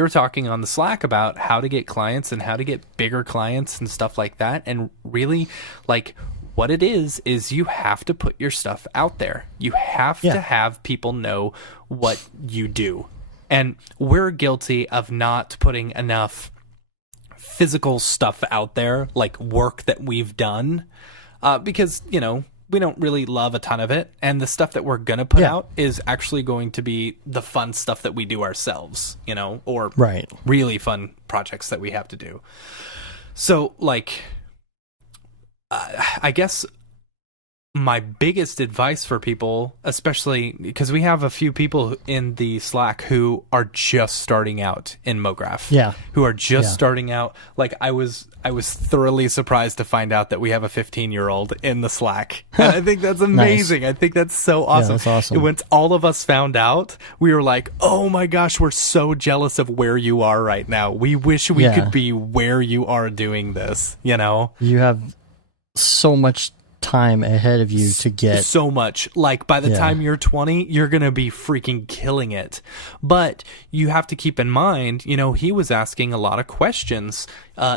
were talking on the Slack about how to get clients and how to get bigger clients and stuff like that, and really, like, what it is you have to put your stuff out there. You have to have people know what you do, and we're guilty of not putting enough physical stuff out there, like work that we've done, because we don't really love a ton of it, and the stuff that we're gonna put Yeah. out is actually going to be the fun stuff that we do ourselves, you know, or Right. really fun projects that we have to do. So, like, I guess my biggest advice for people, especially because we have a few people in the Slack who are just starting out in MoGraph. Yeah. Who are just starting out. Like, I was thoroughly surprised to find out that we have a 15-year-old in the Slack. And I think that's amazing. Nice. I think that's so awesome. Yeah, that's awesome. Once all of us found out, we were like, oh my gosh, we're so jealous of where you are right now. We wish we could be where you are doing this, you know? You have so much time ahead of you to get so much. Like, by the time you're 20, you're gonna be freaking killing it. But you have to keep in mind, you know, he was asking a lot of questions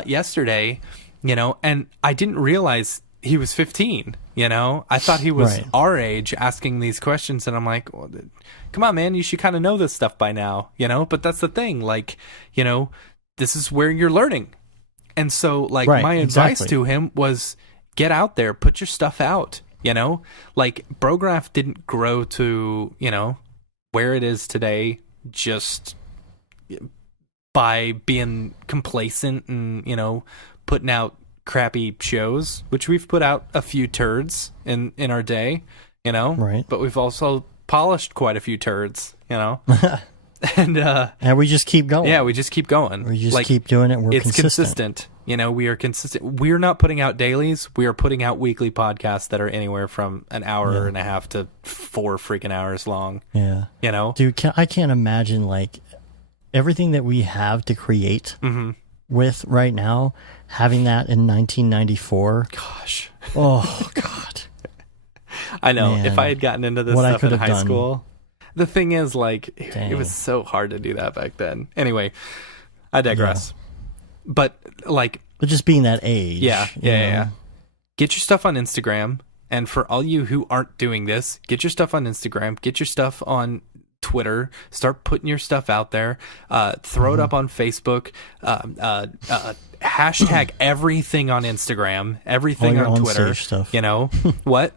yesterday, you know, and I didn't realize he was 15. You know, I thought he was our age asking these questions, and I'm like, well, come on, man, you should kind of know this stuff by now, you know. But that's the thing, like, you know, this is where you're learning. And so, like, my advice to him was, get out there, put your stuff out, you know? Like, Brograph didn't grow to, you know, where it is today just by being complacent and, you know, putting out crappy shows, which we've put out a few turds in our day, you know? Right. But we've also polished quite a few turds, you know? And we just keep going. Yeah, we just keep going. We just keep doing it. We're consistent. You know, we are consistent. We're not putting out dailies. We are putting out weekly podcasts that are anywhere from an hour and a half to 4 freaking hours long. Yeah. You know? Dude, I can't imagine, like, everything that we have to create with right now, having that in 1994. Gosh. Oh, God. I know. Man. If I had gotten into this What stuff in high school. The thing is, like, it was so hard to do that back then. Anyway, I digress. But, like... But just being that age. Yeah. Get your stuff on Instagram. And for all you who aren't doing this, get your stuff on Instagram. Get your stuff on Twitter. Start putting your stuff out there. Throw it up on Facebook. Hashtag everything on Instagram. Everything on Twitter. Onstage stuff. You know? What?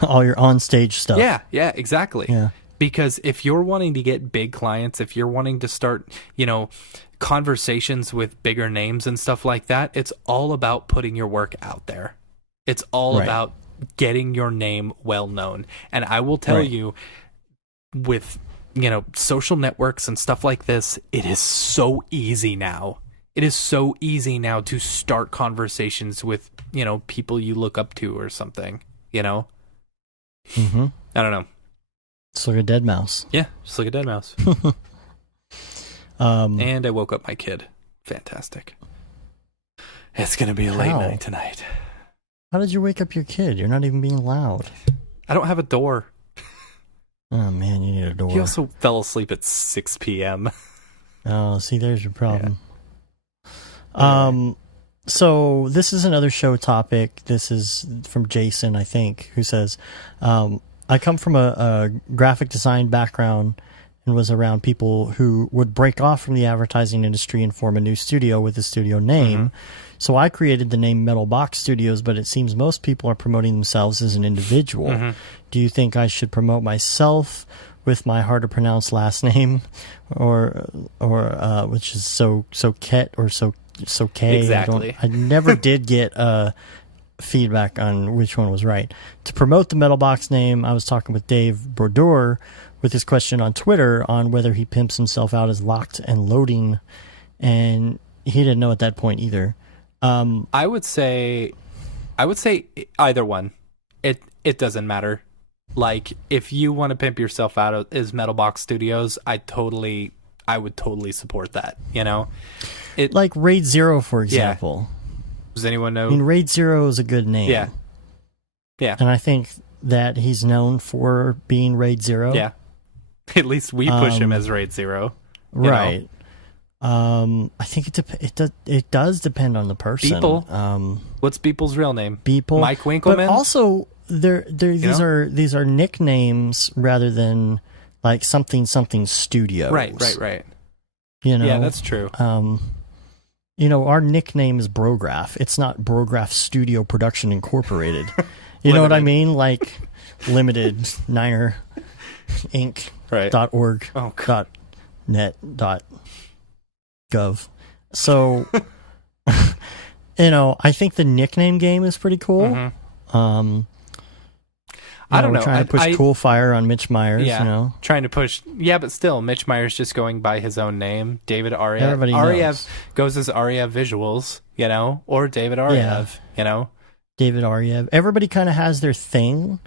All your on-stage stuff. Yeah, exactly. Yeah. Because if you're wanting to get big clients, if you're wanting to start, you know, conversations with bigger names and stuff like that, it's all about putting your work out there. It's all about getting your name well known. And I will tell you, with, you know, social networks and stuff like this, it is so easy now. It is so easy now to start conversations with, you know, people you look up to or something, you know? Mm-hmm. I don't know. It's like a dead mouse. Yeah, just like a dead mouse. And I woke up my kid. Fantastic. It's going to be a late night tonight. How did you wake up your kid? You're not even being loud. I don't have a door. Oh, man, you need a door. He also fell asleep at 6 p.m. Oh, see, there's your problem. Yeah. So this is another show topic. This is from Jason, I think, who says, I come from a graphic design background and was around people who would break off from the advertising industry and form a new studio with a studio name. So I created the name Metal Box Studios, but it seems most people are promoting themselves as an individual. Do you think I should promote myself with my hard to pronounce last name, or which is Soket or K? Exactly. I never did get feedback on which one was right. To promote the Metal Box name, I was talking with Dave Brodeur with his question on Twitter on whether he pimps himself out as locked and loading, and he didn't know at that point either. I would say either one. It doesn't matter. Like, if you want to pimp yourself out as Metal Box Studios, I would totally support that, you know? Like Raid Zero, for example. Does anyone know? I mean, Raid Zero is a good name. Yeah. And I think that he's known for being Raid Zero. Yeah. At least we push him as Raid Zero. Right. I think it does depend on the person. Beeple. What's Beeple's real name? Beeple. Mike Winkleman. But also, these are nicknames rather than like something studios. Right. You know. Yeah, that's true. You know, our nickname is Brograph. It's not Brograph Studio Production Incorporated. You know what I mean? Like limited Niner Inc. Right. .org. Oh, God. .net .gov. So, I think the nickname game is pretty cool. Mm-hmm. I don't know. We're trying to push Cool Fire on Mitch Myers. Yeah, trying to push. Yeah, but still, Mitch Myers just going by his own name, David Ariev. Everybody knows. Goes as Ariev Visuals, or David Ariev, David Ariev. Everybody kind of has their thing.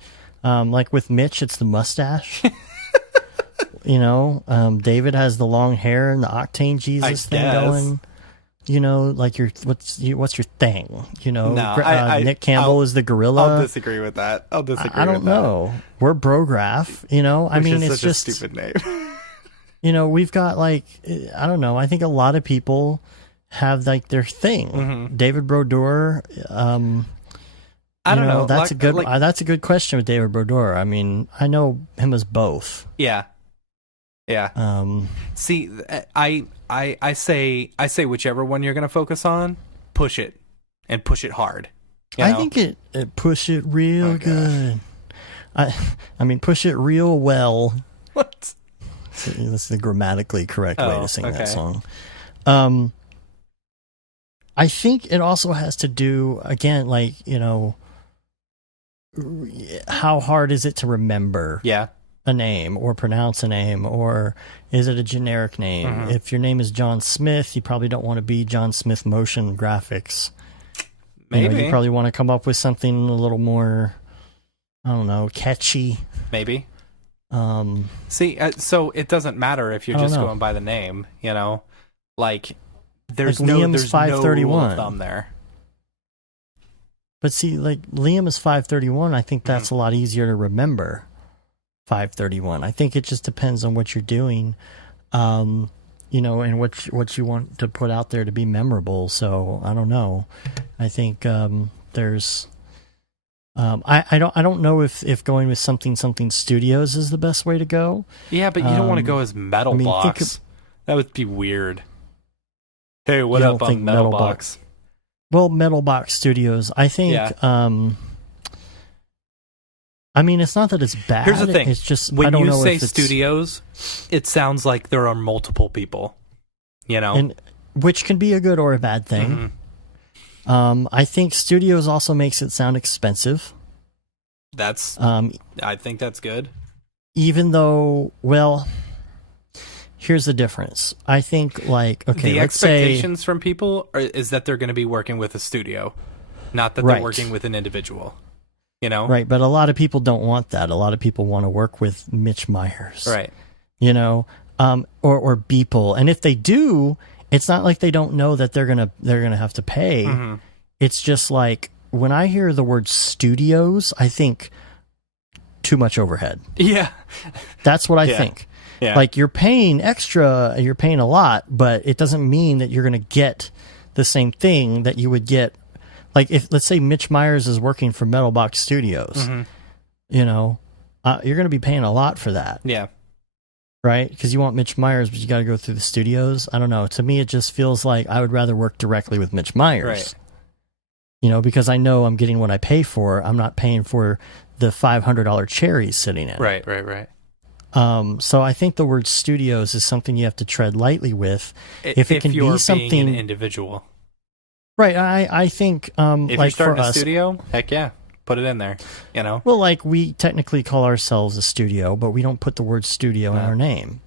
Like with Mitch, it's the mustache. David has the long hair and the Octane Jesus thing going. Like what's your thing? Nick Campbell is the gorilla. I'll disagree with that. I don't know. We're Brograph. It's just a stupid name. We've got I don't know. I think a lot of people have their thing. Mm-hmm. David Brodeur. I don't know. That's that's a good question with David Brodeur. I mean, I know him as both. Yeah. Yeah. See, I say whichever one you're going to focus on, push it and push it hard. I think it push it real good. I mean push it real well. What? That's the grammatically correct way to sing that song. I think it also has to do again, how hard is it to remember? Yeah. A name or pronounce a name, or is it a generic name? Mm-hmm. If your name is John Smith, you probably don't want to be John Smith Motion Graphics. Maybe you probably want to come up with something a little more, I don't know, catchy. Maybe. So it doesn't matter if you're just going by the name. There's Liam's 531 rule of thumb there. But see, Liam is 531. I think that's a lot easier to remember. 531. I think it just depends on what you're doing, and what you want to put out there to be memorable. So I don't know. I think there's. I don't know if going with something studios is the best way to go. Yeah, but you don't want to go as Metal Box. That would be weird. Hey, what up on Metal Box? Well, Metal Box Studios. I think. Yeah. I mean, it's not that it's bad. Here's the thing. It's just when I don't you know say if it's, studios, it sounds like there are multiple people. and which can be a good or a bad thing. Mm-hmm. I think studios also makes it sound expensive. That's. I think that's good. Even though, well, here's the difference. I think, the expectations from people is that they're going to be working with a studio, not that they're working with an individual. Right, but a lot of people don't want that. A lot of people want to work with Mitch Meyers. Right. Or Beeple. And if they do, it's not like they don't know that they're gonna have to pay. Mm-hmm. It's just when I hear the word studios, I think too much overhead. Yeah. That's what I think. Yeah. You're paying extra, you're paying a lot, but it doesn't mean that you're gonna get the same thing that you would get. If, let's say, Mitch Meyers is working for Metal Box Studios, you're going to be paying a lot for that. Yeah. Right? Because you want Mitch Meyers, but you got to go through the studios. I don't know. To me, it just feels like I would rather work directly with Mitch Meyers. Right. Because I know I'm getting what I pay for. I'm not paying for the $500 chair he's sitting in. Right. So I think the word studios is something you have to tread lightly with. If it can be something being an individual. Right, I think if you're starting a studio, heck yeah, put it in there. Well, we technically call ourselves a studio, but we don't put the word studio in our name.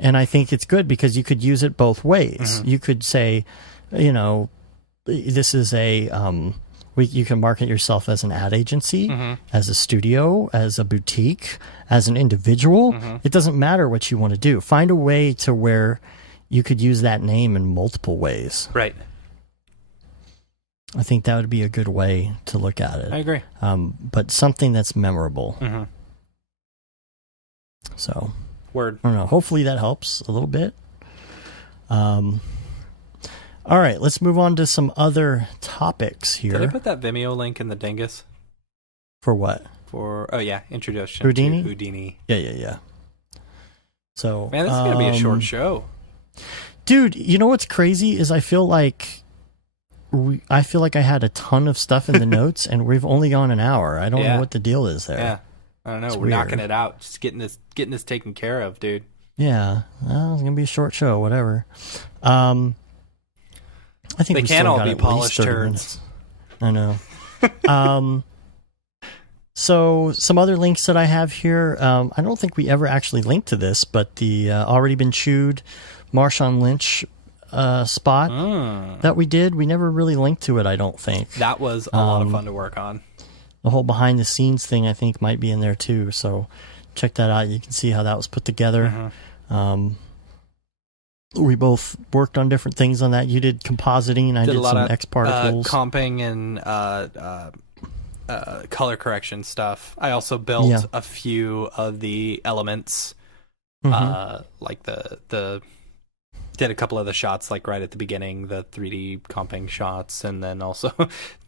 And I think it's good because you could use it both ways. Mm-hmm. You could say, this is you can market yourself as an ad agency, as a studio, as a boutique, as an individual. Mm-hmm. It doesn't matter what you want to do. Find a way to where you could use that name in multiple ways. Right. I think that would be a good way to look at it. I agree. But something that's memorable. Mm-hmm. So, word. I don't know. Hopefully that helps a little bit. All right, let's move on to some other topics here. Did I put that Vimeo link in the dingus? For what? Introduction Houdini? to Houdini. Yeah. So, man, this is gonna be a short show. Dude, you know what's crazy is I feel like I feel like I had a ton of stuff in the notes, and we've only gone an hour. I don't know what the deal is there. Yeah, I don't know. It's We're weird. knocking it out, just getting this taken care of, dude. Yeah, well, it's gonna be a short show. Whatever. I think They we can't still all got be at least polished 30 turds. minutes. I know. So some other links that I have here. I don't think we ever actually linked to this, but the already been chewed Marshawn Lynch spot that we did. We never really linked to it, I don't think. That was a lot of fun to work on. The whole behind the scenes thing, I think, might be in there too. So check that out. You can see how that was put together. We both worked on different things on that. You did compositing. I did some X particles. Comping and color correction stuff. I also built a few of the elements, like the did a couple of the shots like right at the beginning, the 3D comping shots, and then also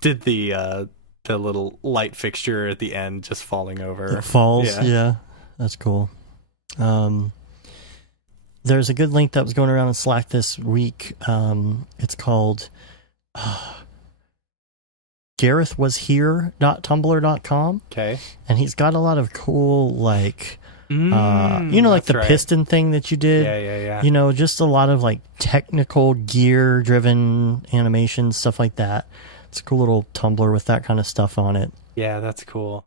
did the little light fixture at the end just falling over. It falls, yeah. That's cool. There's a good link that was going around in Slack this week. It's called GarethWasHere.tumblr.com. Okay. And he's got a lot of cool, like, like the piston thing that you did. Yeah. You know, just a lot of like technical gear-driven animation, stuff like that. It's a cool little Tumblr with that kind of stuff on it. Yeah, that's cool.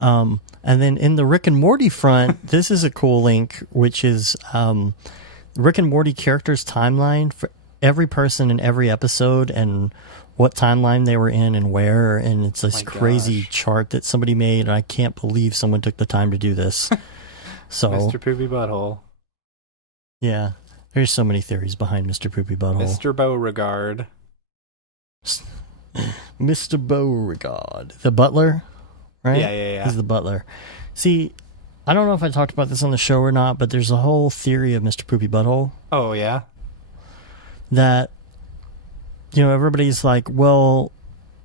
And then in the Rick and Morty front, this is a cool link, which is Rick and Morty characters timeline for every person in every episode and what timeline they were in and where. And it's this crazy chart that somebody made, and I can't believe someone took the time to do this. So, Mr. Poopy Butthole. Yeah, there's so many theories behind Mr. Poopy Butthole. Mr. Beauregard. Mr. Beauregard. The butler, right? Yeah. He's the butler. See, I don't know if I talked about this on the show or not, but there's a whole theory of Mr. Poopy Butthole. Oh, yeah? That, everybody's like, well,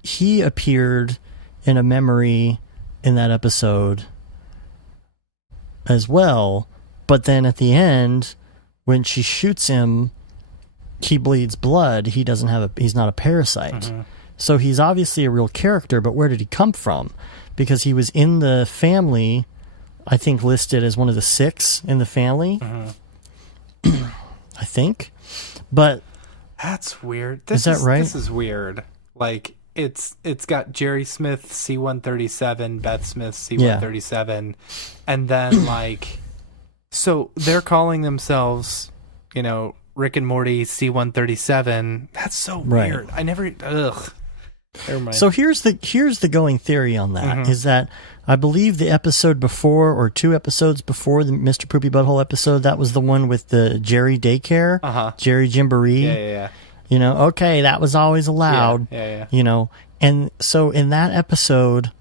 he appeared in a memory in that episode as well, but then at the end, when she shoots him, he bleeds blood. He's not a parasite. Mm-hmm. So he's obviously a real character, but where did he come from? Because he was in the family, I think listed as one of the 6 in the family. Mm-hmm. I think. But that's weird. Is that right? This is weird. Like it's got Jerry Smith C-137, Beth Smith C-137, and then like so they're calling themselves, Rick and Morty C-137. That's so weird. Right. I never ugh. Never mind. So here's the going theory on that, is that I believe the episode before, or 2 episodes before the Mr. Poopy Butthole episode, that was the one with the Jerry Daycare, Jerry Jamboree. Yeah. Okay, that was always allowed. Yeah. And so in that episode,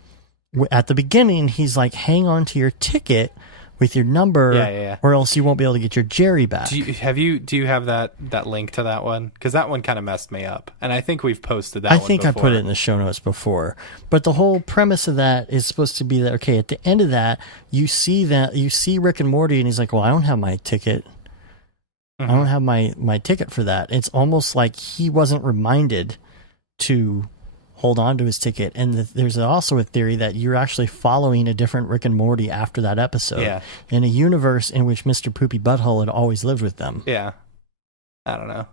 at the beginning, he's like, hang on to your ticket with your number, or else you won't be able to get your Jerry back. Do you have that link to that one? Because that one kind of messed me up, and I think we've posted that. I think I put it in the show notes before, but the whole premise of that is supposed to be that at the end of that, you see Rick and Morty, and he's like, well, I don't have my ticket. I don't have my ticket for that. It's almost like he wasn't reminded to hold on to his ticket. And there's also a theory that you're actually following a different Rick and Morty after that episode in a universe in which Mr. Poopy Butthole had always lived with them. Yeah. I don't know.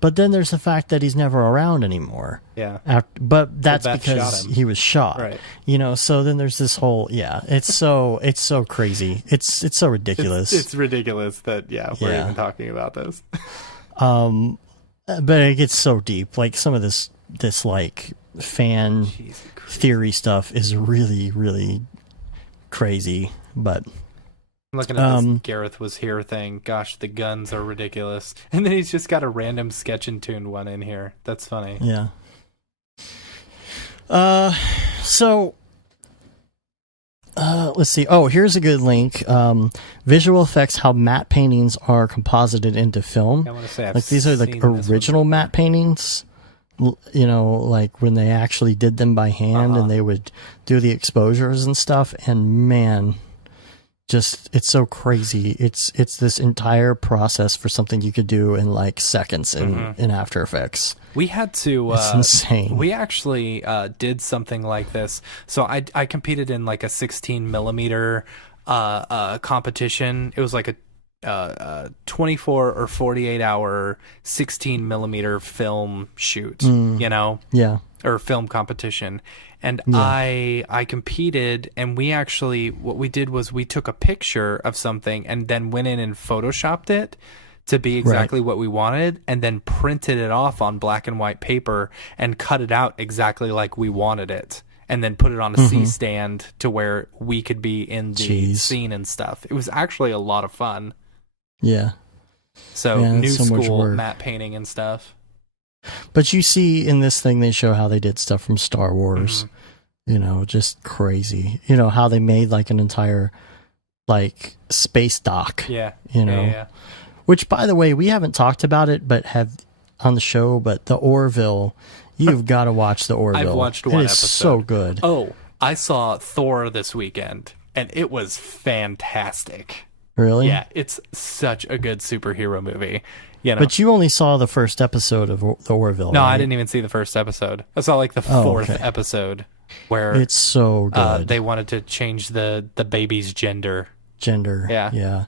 But then there's the fact that he's never around anymore. Yeah. But that's because he was shot. Right. So then there's this whole, it's so crazy. It's so ridiculous. It's ridiculous that, we're even talking about this. But it gets so deep. Like some of this like fan theory stuff is really, really crazy. But I'm looking at this Gareth was here thing. Gosh, the guns are ridiculous. And then he's just got a random sketch and tune one in here. That's funny. Yeah. So let's see. Oh, here's a good link. Visual effects, how matte paintings are composited into film. I want to say these are like original matte paintings. Like when they actually did them by hand and they would do the exposures and stuff. And man, just it's so crazy. It's this entire process for something you could do in like seconds in After Effects. We had to It's insane. We actually did something like this. So I competed in like a 16 millimeter competition. It was like a 24 or 48 hour 16 millimeter film shoot, you know? Yeah. Or film competition. And I competed, and we actually, what we did was we took a picture of something and then went in and photoshopped it to be exactly what we wanted, and then printed it off on black and white paper and cut it out exactly like we wanted it, and then put it on a C-stand to where we could be in the scene and stuff. It was actually a lot of fun. Yeah. So new school matte painting and stuff. But you see in this thing, they show how they did stuff from Star Wars, you know, just crazy. You know, how they made like an entire like space dock. Yeah. You know, which by the way, we haven't talked about it, but have on the show, but the Orville, you've got to watch the Orville. I've watched one episode. It's so good. Oh, I saw Thor this weekend, and it was fantastic. Really? Yeah, it's such a good superhero movie. You know? But you only saw the first episode of the Orville. No, right? I didn't even see the first episode. I saw like the fourth episode where it's so good. They wanted to change the baby's gender. Yeah.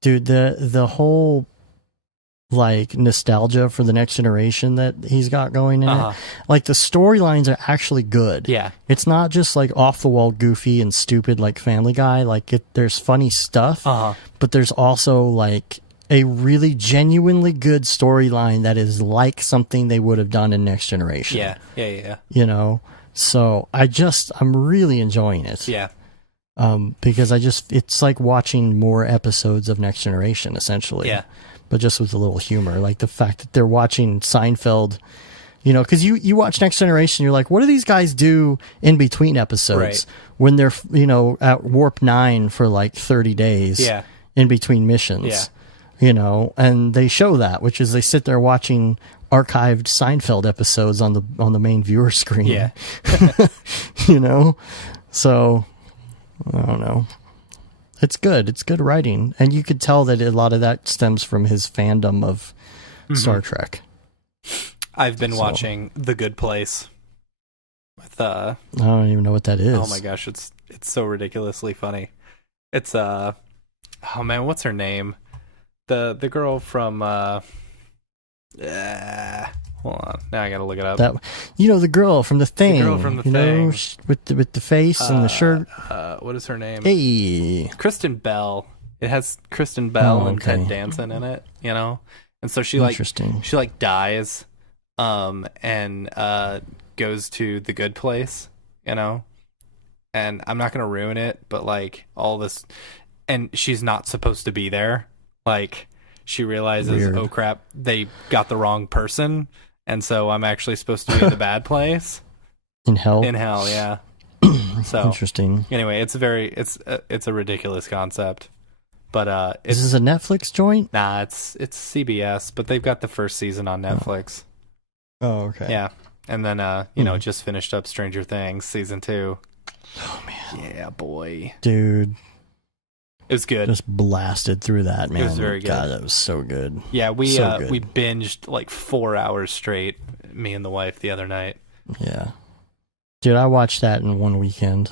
Dude, the whole like nostalgia for the next generation that he's got going in it. Like the storylines are actually good. Yeah. It's not just like off the wall goofy and stupid like Family Guy. Like there's funny stuff, but there's also like a really genuinely good storyline that is like something they would have done in Next Generation. Yeah. You know? So I'm really enjoying it. Yeah. Because it's like watching more episodes of Next Generation, essentially. Yeah. But just with a little humor. Like the fact that they're watching Seinfeld, you know, because you watch Next Generation, you're like, what do these guys do in between episodes when they're, you know, at Warp 9 for like 30 days in between missions? Yeah. You know, and they show that, which is they sit there watching archived Seinfeld episodes on the main viewer screen. Yeah. You know? So, I don't know. It's good. It's good writing. And you could tell that a lot of that stems from his fandom of Star Trek. I've been watching The Good Place. With I don't even know what that is. Oh my gosh, it's so ridiculously funny. It's oh man, what's her name? The girl from hold on, now I gotta look it up. That, you know, the girl from The Thing. The girl from The Thing. Know, with the face and the shirt. What is her name? Hey. Kristen Bell. It has Kristen Bell and Ted Danson in it, you know? And so she dies and goes to the good place, you know? And I'm not going to ruin it, but like all this, and she's not supposed to be there. Like she realizes, oh crap, they got the wrong person. And so I'm actually supposed to be in the bad place. In hell? In hell, yeah. So interesting. Anyway, it's a ridiculous concept. But is this a Netflix joint? Nah, it's CBS, but they've got the first season on Netflix. Oh, okay. Yeah. And then you know, just finished up Stranger Things season 2. Oh man. Yeah, boy. Dude. It was good. Just blasted through that, man. It was very good. God, that was so good. Yeah, we binged like 4 hours straight, me and the wife, the other night. Yeah. Dude, I watched that in one weekend.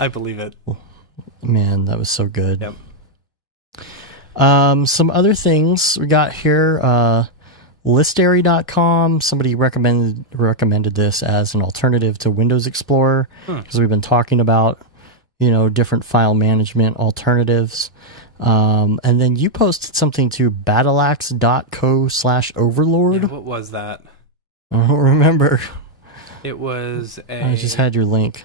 I believe it. Man, that was so good. Yep. Some other things we got here. Listary.com. Somebody recommended this as an alternative to Windows Explorer because we've been talking about, you know, different file management alternatives. And then you posted something to battleaxe.co/overlord. Yeah, what was that? I don't remember. It was I just had your link.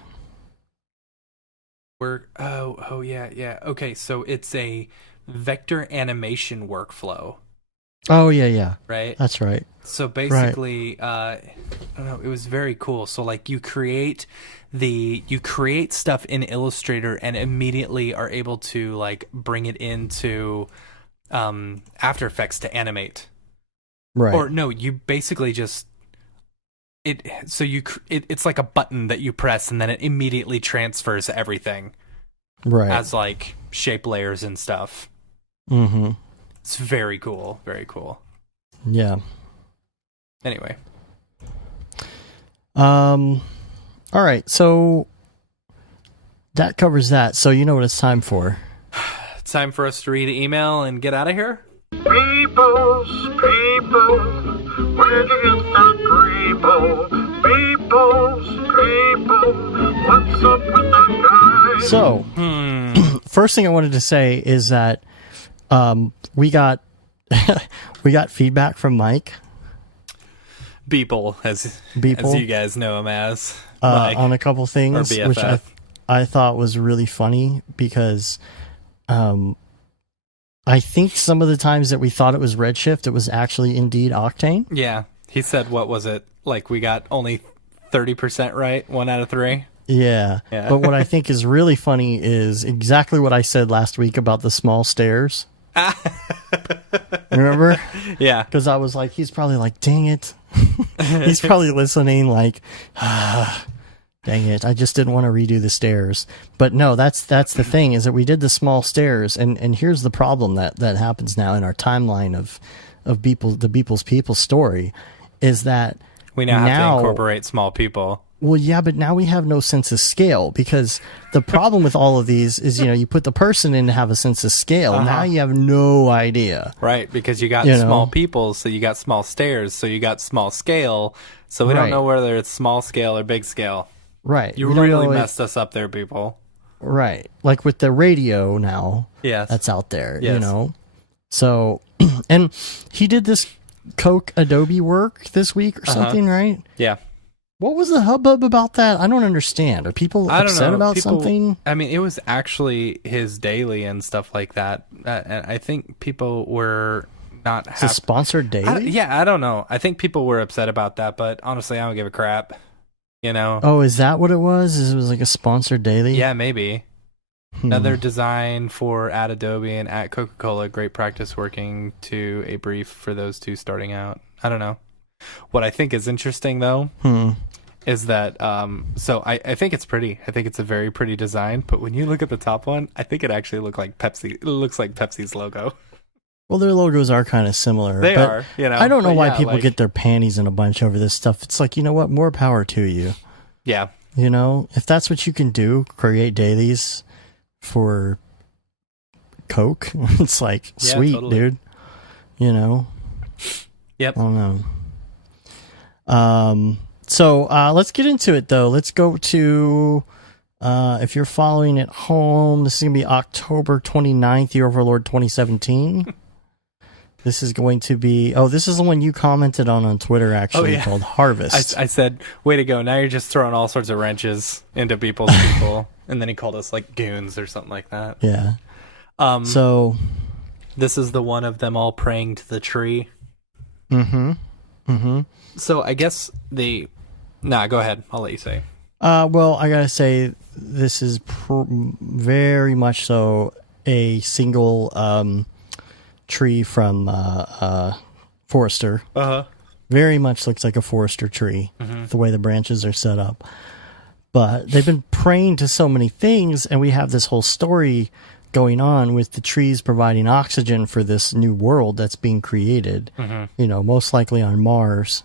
Oh yeah. Okay, so it's a vector animation workflow. Oh yeah. Right? That's right. So basically, I don't know, it was very cool. So like you create stuff in Illustrator and immediately are able to like bring it into After Effects to animate. Right. Or no, you basically just it's like a button that you press and then it immediately transfers everything. Right. As like shape layers and stuff. Mm-hmm. It's very cool. Very cool. Yeah. Anyway. All right. So that covers that. So you know what it's time for. It's time for us to read an email and get out of here. People, where'd you get that people? What's up with that guy? So, first thing I wanted to say is that we got feedback from Mike. Beeple, as you guys know him as. Mike, on a couple things, or BFF. which I thought was really funny because I think some of the times that we thought it was Redshift, it was actually indeed Octane. Yeah. He said, what was it? Like, we got only 30% right, 1 out of 3? Yeah. But what I think is really funny is exactly what I said last week about the small stairs. Remember? Yeah. Because I was like, he's probably like, dang it. He's probably listening like, dang it, I just didn't want to redo the stairs. But no, that's the thing, is that we did the small stairs, and here's the problem that happens now in our timeline of the Beeple's People story, is that we now have to incorporate small people. Well, yeah, but now we have no sense of scale, because the problem with all of these is, you put the person in to have a sense of scale. Now you have no idea. Right, because you got small people, so you got small stairs, so you got small scale, so we don't know whether it's small scale or big scale. Right. You really messed us up there, people. Right. Like with the radio now. Yes. That's out there, yes. So, and he did this Coke Adobe work this week or something, right? Yeah. What was the hubbub about that? I don't understand. Are people upset about something? I mean, it was actually his daily and stuff like that. And I think people were not happy. It's a sponsored daily? I don't know. I think people were upset about that, but honestly, I don't give a crap. Oh, is that what it was? It was like a sponsored daily? Yeah, maybe. Another design for at Adobe and at Coca-Cola. Great practice working to a brief for those two starting out. I don't know. What I think is interesting, though, is that, so I think it's pretty. I think it's a very pretty design. But when you look at the top one, I think it actually looks like Pepsi. It looks like Pepsi's logo. Well, their logos are kind of similar. They are, I don't know why people get their panties in a bunch over this stuff. It's like, you know what? More power to you. Yeah. If that's what you can do, create dailies for Coke. It's like, sweet, totally. Dude. Yep. I don't know. So let's get into it, though. Let's go to, if you're following at home, this is going to be October 29th, Year Overlord 2017. This is going to be... Oh, this is the one you commented on Twitter, actually, called Harvest. I said, way to go. Now you're just throwing all sorts of wrenches into people's people. And then he called us, like, goons or something like that. Yeah. So... This is the one of them all praying to the tree. Mm-hmm. Mm-hmm. So I guess the... Nah, go ahead. I'll let you say. Well, I gotta say, this is very much so a single... tree from Forester. Very much looks like a Forester tree, the way the branches are set up. But they've been praying to so many things, and we have this whole story going on with the trees providing oxygen for this new world that's being created. Most likely on Mars.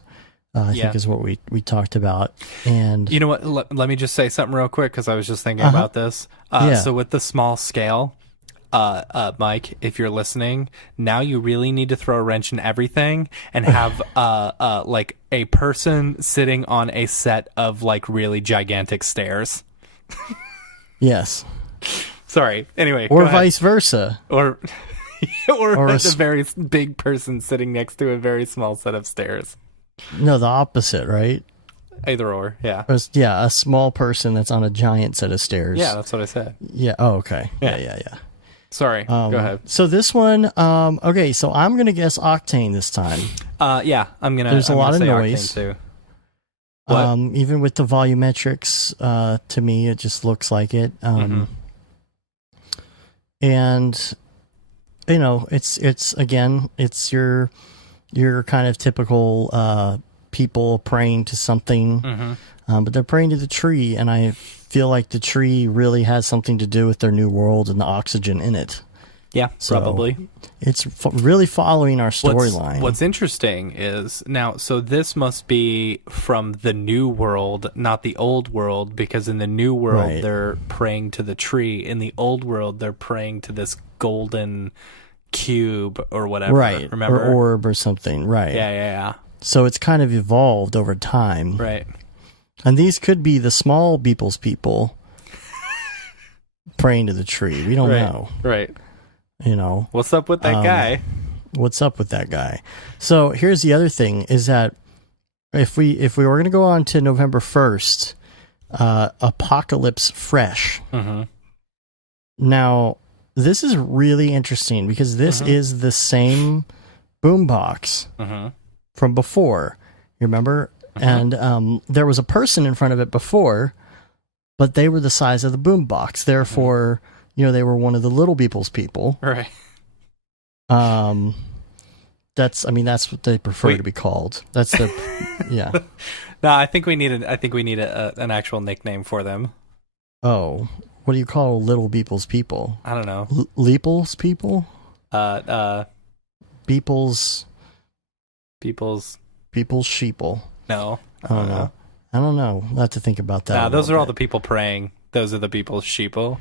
I think is what we talked about. And you know what? Let me just say something real quick, because I was just thinking about this. So with the small scale, Mike, if you're listening, now you really need to throw a wrench in everything and have like a person sitting on a set of like really gigantic stairs. Yes. Sorry. Anyway, or vice versa. Or a very big person sitting next to a very small set of stairs. No, the opposite, right? Either or, yeah. Yeah, a small person that's on a giant set of stairs. Yeah, that's what I said. Yeah. Oh, okay. Yeah. Sorry, go ahead. So this one, okay, so I'm going to guess Octane this time. Yeah, I'm going to There's a lot of noise. Too. Even with the volumetrics, to me, it just looks like it. And, it's again, it's your kind of typical people praying to something. But they're praying to the tree, and I feel like the tree really has something to do with their new world and the oxygen in it. Yeah, So probably. It's really following our storyline. What's interesting is now, so this must be from the new world, not the old world, because in the new world Right. they're praying to the tree. In the old world, they're praying to this golden cube or whatever. Right, Remember? or orb or something, right. Yeah. So it's kind of evolved over time. Right. And these could be the small people's people praying to the tree. We don't know. Right. You know, What's up with that guy? what's up with that guy? So here's the other thing: is that if we were going to go on to November 1st, Apocalypse Fresh. Mm-hmm. Now, this is really interesting because this is the same boombox from before. You remember? And there was a person in front of it before, but they were the size of the boombox. Therefore, you know, they were one of the little people's people. Right. That's what they prefer to be called. That's the, yeah. No, I think we need an actual nickname for them. Oh, what do you call little people's people? I don't know. Leeple's people? People's sheeple. No. I don't know. I don't know. I'll have to think about that. Nah, those are all the people praying. Those are the people's sheeple.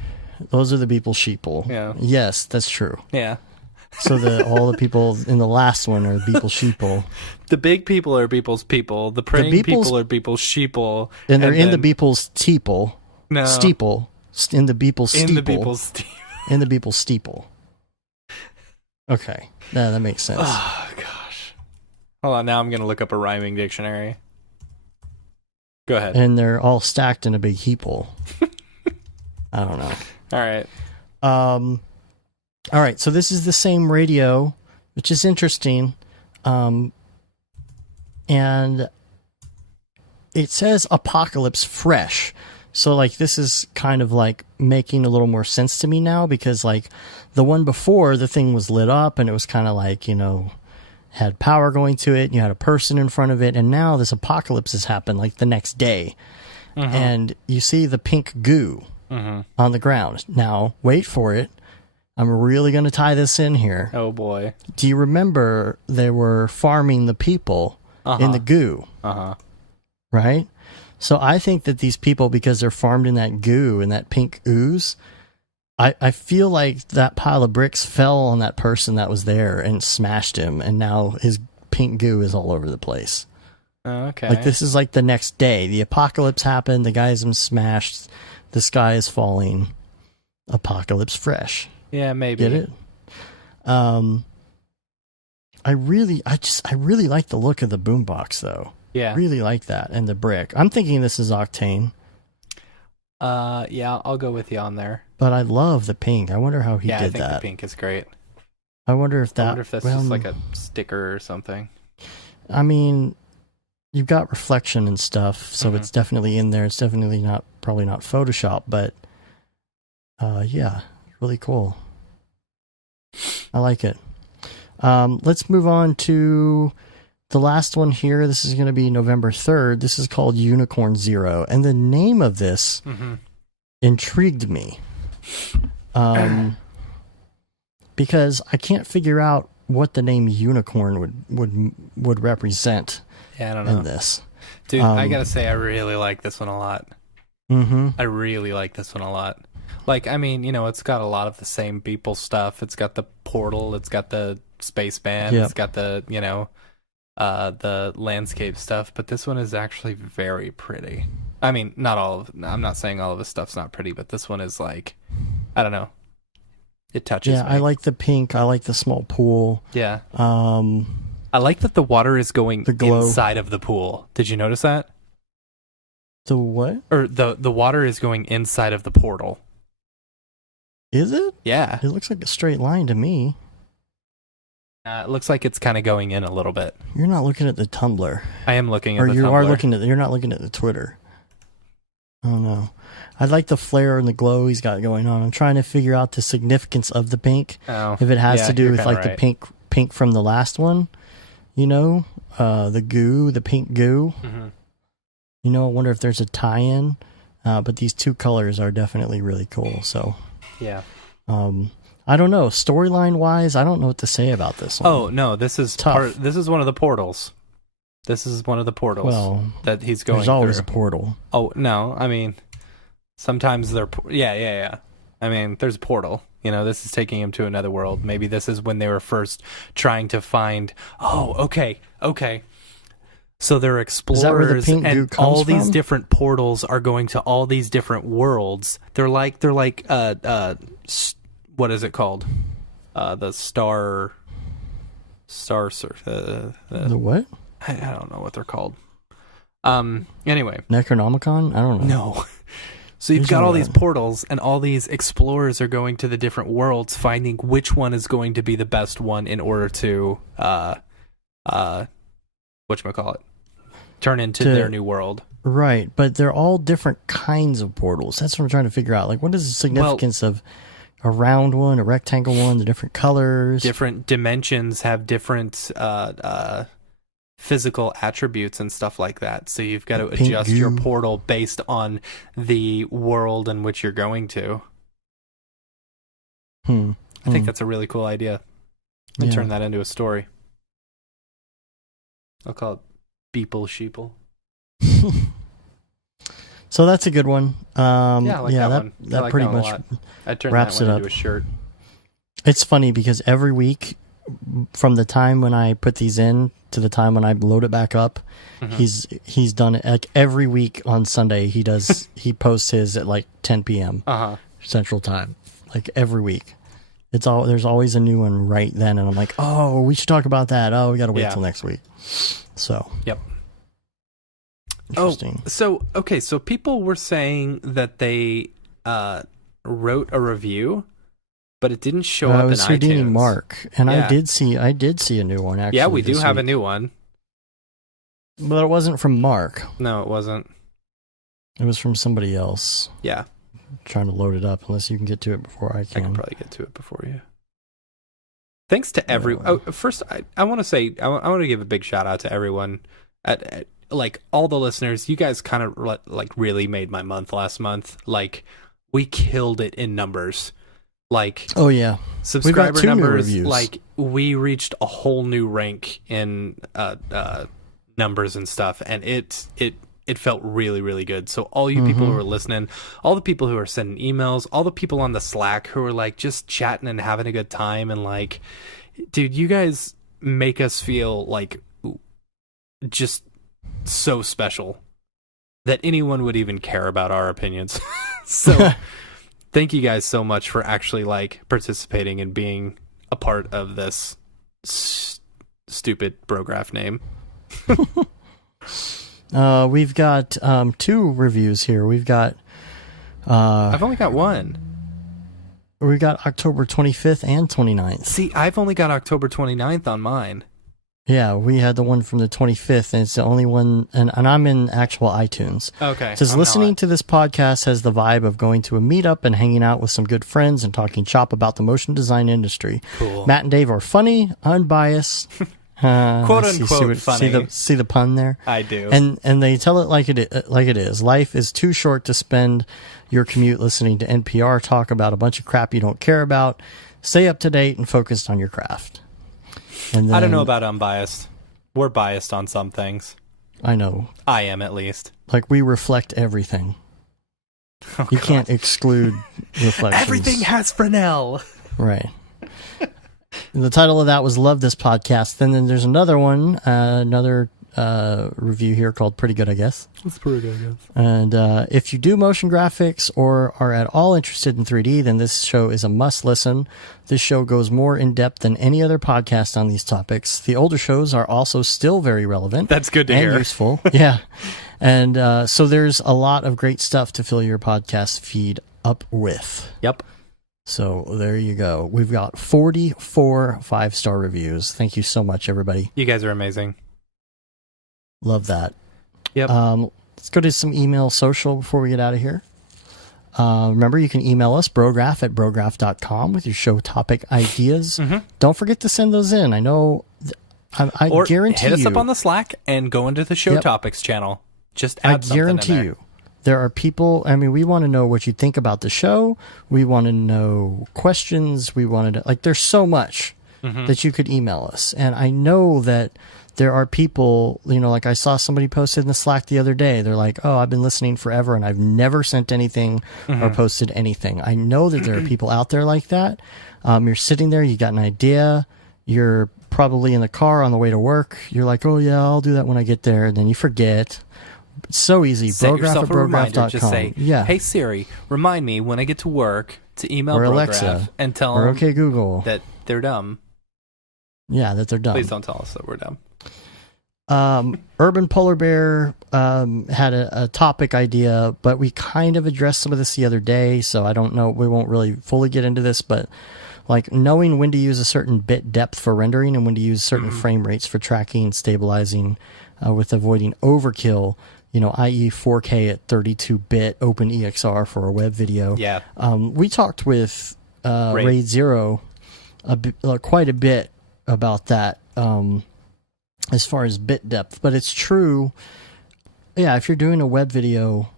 Those are the people's sheeple. Yeah. Yes, that's true. Yeah. So all the people in the last one are people's sheeple. The big people are people's people. The praying people are people's sheeple. And they're in the people's steeple. No. Steeple. In the people's steeple. In the people's steeple. In the people's steeple. Okay. Yeah, that makes sense. Oh, gosh. Hold on, now I'm going to look up a rhyming dictionary. Go ahead. And they're all stacked in a big heaple. I don't know. All right. All right, so this is the same radio, which is interesting. And it says Apocalypse Fresh. So, like, this is kind of, like, making a little more sense to me now because, like, the one before, the thing was lit up and it was kind of like, you know, had power going to it and you had a person in front of it. And now this apocalypse has happened, like, the next day. And you see the pink goo on the ground. Now, wait for it. I'm really going to tie this in here. Oh, boy. Do you remember they were farming the people in the goo? Right? So I think that these people, because they're farmed in that goo and that pink ooze, I feel like that pile of bricks fell on that person that was there and smashed him, and now his pink goo is all over the place. Okay. Like, this is like the next day. The apocalypse happened, the guy's been smashed, the sky is falling. Apocalypse Fresh. Yeah, maybe. Get it? I really like the look of the boombox, though. Yeah. Really like that, and the brick. I'm thinking this is Octane. Yeah, I'll go with you on there. But I love the pink. I wonder how he Yeah, I did think that. the pink is great. I wonder if I wonder if that's just like a sticker or something. I mean, you've got reflection and stuff, so it's definitely in there. It's definitely probably not Photoshop, but yeah, really cool. I like it. Let's move on to the last one here. This is going to be November 3rd. This is called Unicorn Zero, and the name of this intrigued me. Because I can't figure out what the name unicorn would represent. Yeah, I don't know. In this. Dude, I gotta say, I really like this one a lot. I really like this one a lot. Like, I mean, you know, it's got a lot of the same people stuff. It's got the portal. It's got the space band. Yep. It's got the, you know, the landscape stuff. But this one is actually very pretty. I mean, I'm not saying all of this stuff's not pretty, but this one is like, I don't know. It touches me. I like the pink. I like the small pool. Yeah. I like that the water is going inside of the pool. Did you notice that? The what? Or the water is going inside of the portal. Is it? Yeah. It looks like a straight line to me. It looks like it's kind of going in a little bit. You're not looking at the Tumblr. I am looking at the Tumblr. You're not looking at the Twitter. Oh no. I like the flare and the glow he's got going on. I'm trying to figure out the significance of the pink. Oh, if it has to do with like right. the pink from the last one, you know, the pink goo. I wonder if there's a tie-in. But these two colors are definitely really cool. So, yeah. I don't know. Storyline-wise, I don't know what to say about this one. Oh no, this is this is one of the portals. This is one of the portals that he's going. There's always through. a portal. Oh no, I mean, sometimes they're yeah. I mean, there's a portal. This is taking him to another world. Maybe this is when they were first trying to find. Oh, okay. So they're explorers, and all these different portals are going to all these different worlds. They're like what is it called? The star surf. The what? I don't know what they're called. Anyway, Necronomicon? I don't know. No. So you've got all these portals, and all these explorers are going to the different worlds, finding which one is going to be the best one in order to whatchamacallit, turn into their new world. Right, but they're all different kinds of portals. That's what I'm trying to figure out. Like, what is the significance of a round one, a rectangle one, the different colors? Different dimensions have different physical attributes and stuff like that. So you've got to adjust your portal based on the world in which you're going to. I think that's a really cool idea. And turn that into a story. I'll call it Beeple Sheeple. So that's a good one. I like that one. That like pretty that much I turned wraps that one it up. into a shirt. It's funny because every week, from the time when I put these in to the time when I load it back up, he's done it. Like every week on Sunday, he posts his at like 10 p.m. Central Time. Like every week. There's always a new one right then, and I'm like, oh, we should talk about that. Oh, we got to wait till next week. So. Yep. Interesting. Oh, so people were saying that they wrote a review, but it didn't show up in iTunes. It was Houdini Mark, and I did see a new one actually. Yeah, we do have a new one. But it wasn't from Mark. No, it wasn't. It was from somebody else. Yeah. I'm trying to load it up unless you can get to it before I can. I can probably get to it before you. Thanks to everyone. First, I want to say, I want to give a big shout out to everyone at like all the listeners. You guys kind of like really made my month last month. Like we killed it in numbers. Like, oh yeah, subscriber numbers. Like we reached a whole new rank in numbers and stuff, and it felt really, really good. So all you people who are listening, all the people who are sending emails, all the people on the Slack who are like just chatting and having a good time, and like, dude, you guys make us feel like just so special that anyone would even care about our opinions. So thank you guys so much for actually like participating and being a part of this stupid Brograph name. We've got 2 reviews here. We've got I've only got one. We've got October 25th and 29th. See, I've only got October 29th on mine. Yeah, we had the one from the 25th, and it's the only one, and I'm in actual iTunes. Okay. It says, listening to this podcast has the vibe of going to a meetup and hanging out with some good friends and talking shop about the motion design industry. Cool. Matt and Dave are funny, unbiased. Quote unquote funny. See the pun there? I do. And they tell it like it is. Life is too short to spend your commute listening to NPR talk about a bunch of crap you don't care about. Stay up to date and focused on your craft. And then, I don't know about unbiased. We're biased on some things. I know. I am, at least. Like, we reflect everything. You can't exclude reflections. Everything has Fresnel. Right. And the title of that was Love This Podcast. And then there's another one, another review here called Pretty Good, I guess. That's pretty good, I guess. And if you do motion graphics or are at all interested in 3D, then this show is a must listen. This show goes more in depth than any other podcast on these topics. The older shows are also still very relevant. That's good to and hear. Useful. Yeah. And so there's a lot of great stuff to fill your podcast feed up with. Yep. So there you go. We've got 44 5-star reviews. Thank you so much, everybody. You guys are amazing. Love that. Yep. Let's go to some email social before we get out of here. Remember, you can email us, brograph@brograph.com, with your show topic ideas. Don't forget to send those in. I know, I or guarantee hit us you, up on the Slack and go into the show topics channel. Just I add something in guarantee there. you, there are people. I mean, we want to know what you think about the show. We want to know questions. We want to like. There's so much that you could email us, and I know that there are people. You know, like I saw somebody posted in the Slack the other day. They're like, "Oh, I've been listening forever, and I've never sent anything or posted anything." I know that there are people out there like that. You're sitting there, you got an idea. You're probably in the car on the way to work. You're like, "Oh yeah, I'll do that when I get there," and then you forget. It's so easy. Set Brograph yourself at a reminder. brograph.com. Just say, yeah. "Hey Siri, remind me when I get to work to email Or Brograph Alexa, and tell or them okay Google. that they're dumb." Yeah, that they're dumb. Please don't tell us that we're dumb. Urban Polar Bear had a topic idea, but we kind of addressed some of this the other day, so I don't know. We won't really fully get into this, but like knowing when to use a certain bit depth for rendering and when to use certain frame rates for tracking, stabilizing, with avoiding overkill, you know, i.e. 4K at 32-bit OpenEXR for a web video. Yeah. We talked with Raid Zero quite a bit about that as far as bit depth, but it's true. Yeah, if you're doing a web video,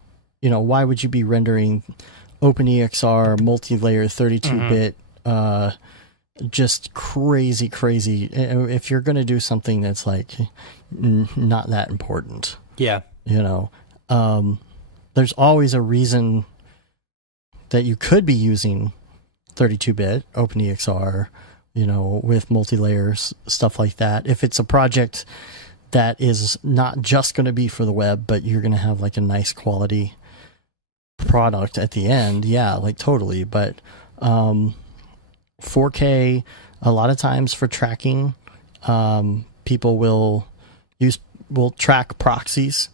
you know, why would you be rendering OpenEXR multi-layer 32-bit just crazy if you're going to do something that's like not that important? Yeah. You know, there's always a reason that you could be using 32-bit OpenEXR, you know, with multi-layers, stuff like that. If it's a project that is not just going to be for the web, but you're going to have like a nice quality product at the end, yeah, like totally. But 4K, a lot of times for tracking, people will track proxies.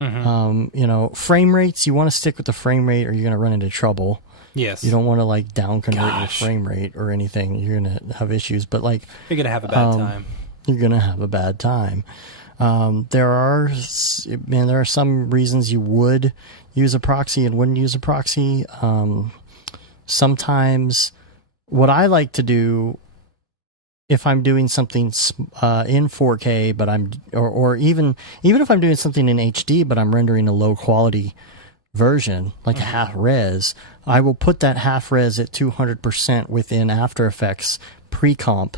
You know, frame rates, you want to stick with the frame rate or you're going to run into trouble. Yes. You don't want to like down convert your frame rate or anything. You're going to have issues, but like you're going to have a bad time. You're going to have a bad time. There are some reasons you would use a proxy and wouldn't use a proxy. Sometimes what I like to do, if I'm doing something in 4K, but or even if I'm doing something in HD, but I'm rendering a low quality version, like a half res, I will put that half res at 200% within After Effects pre-comp,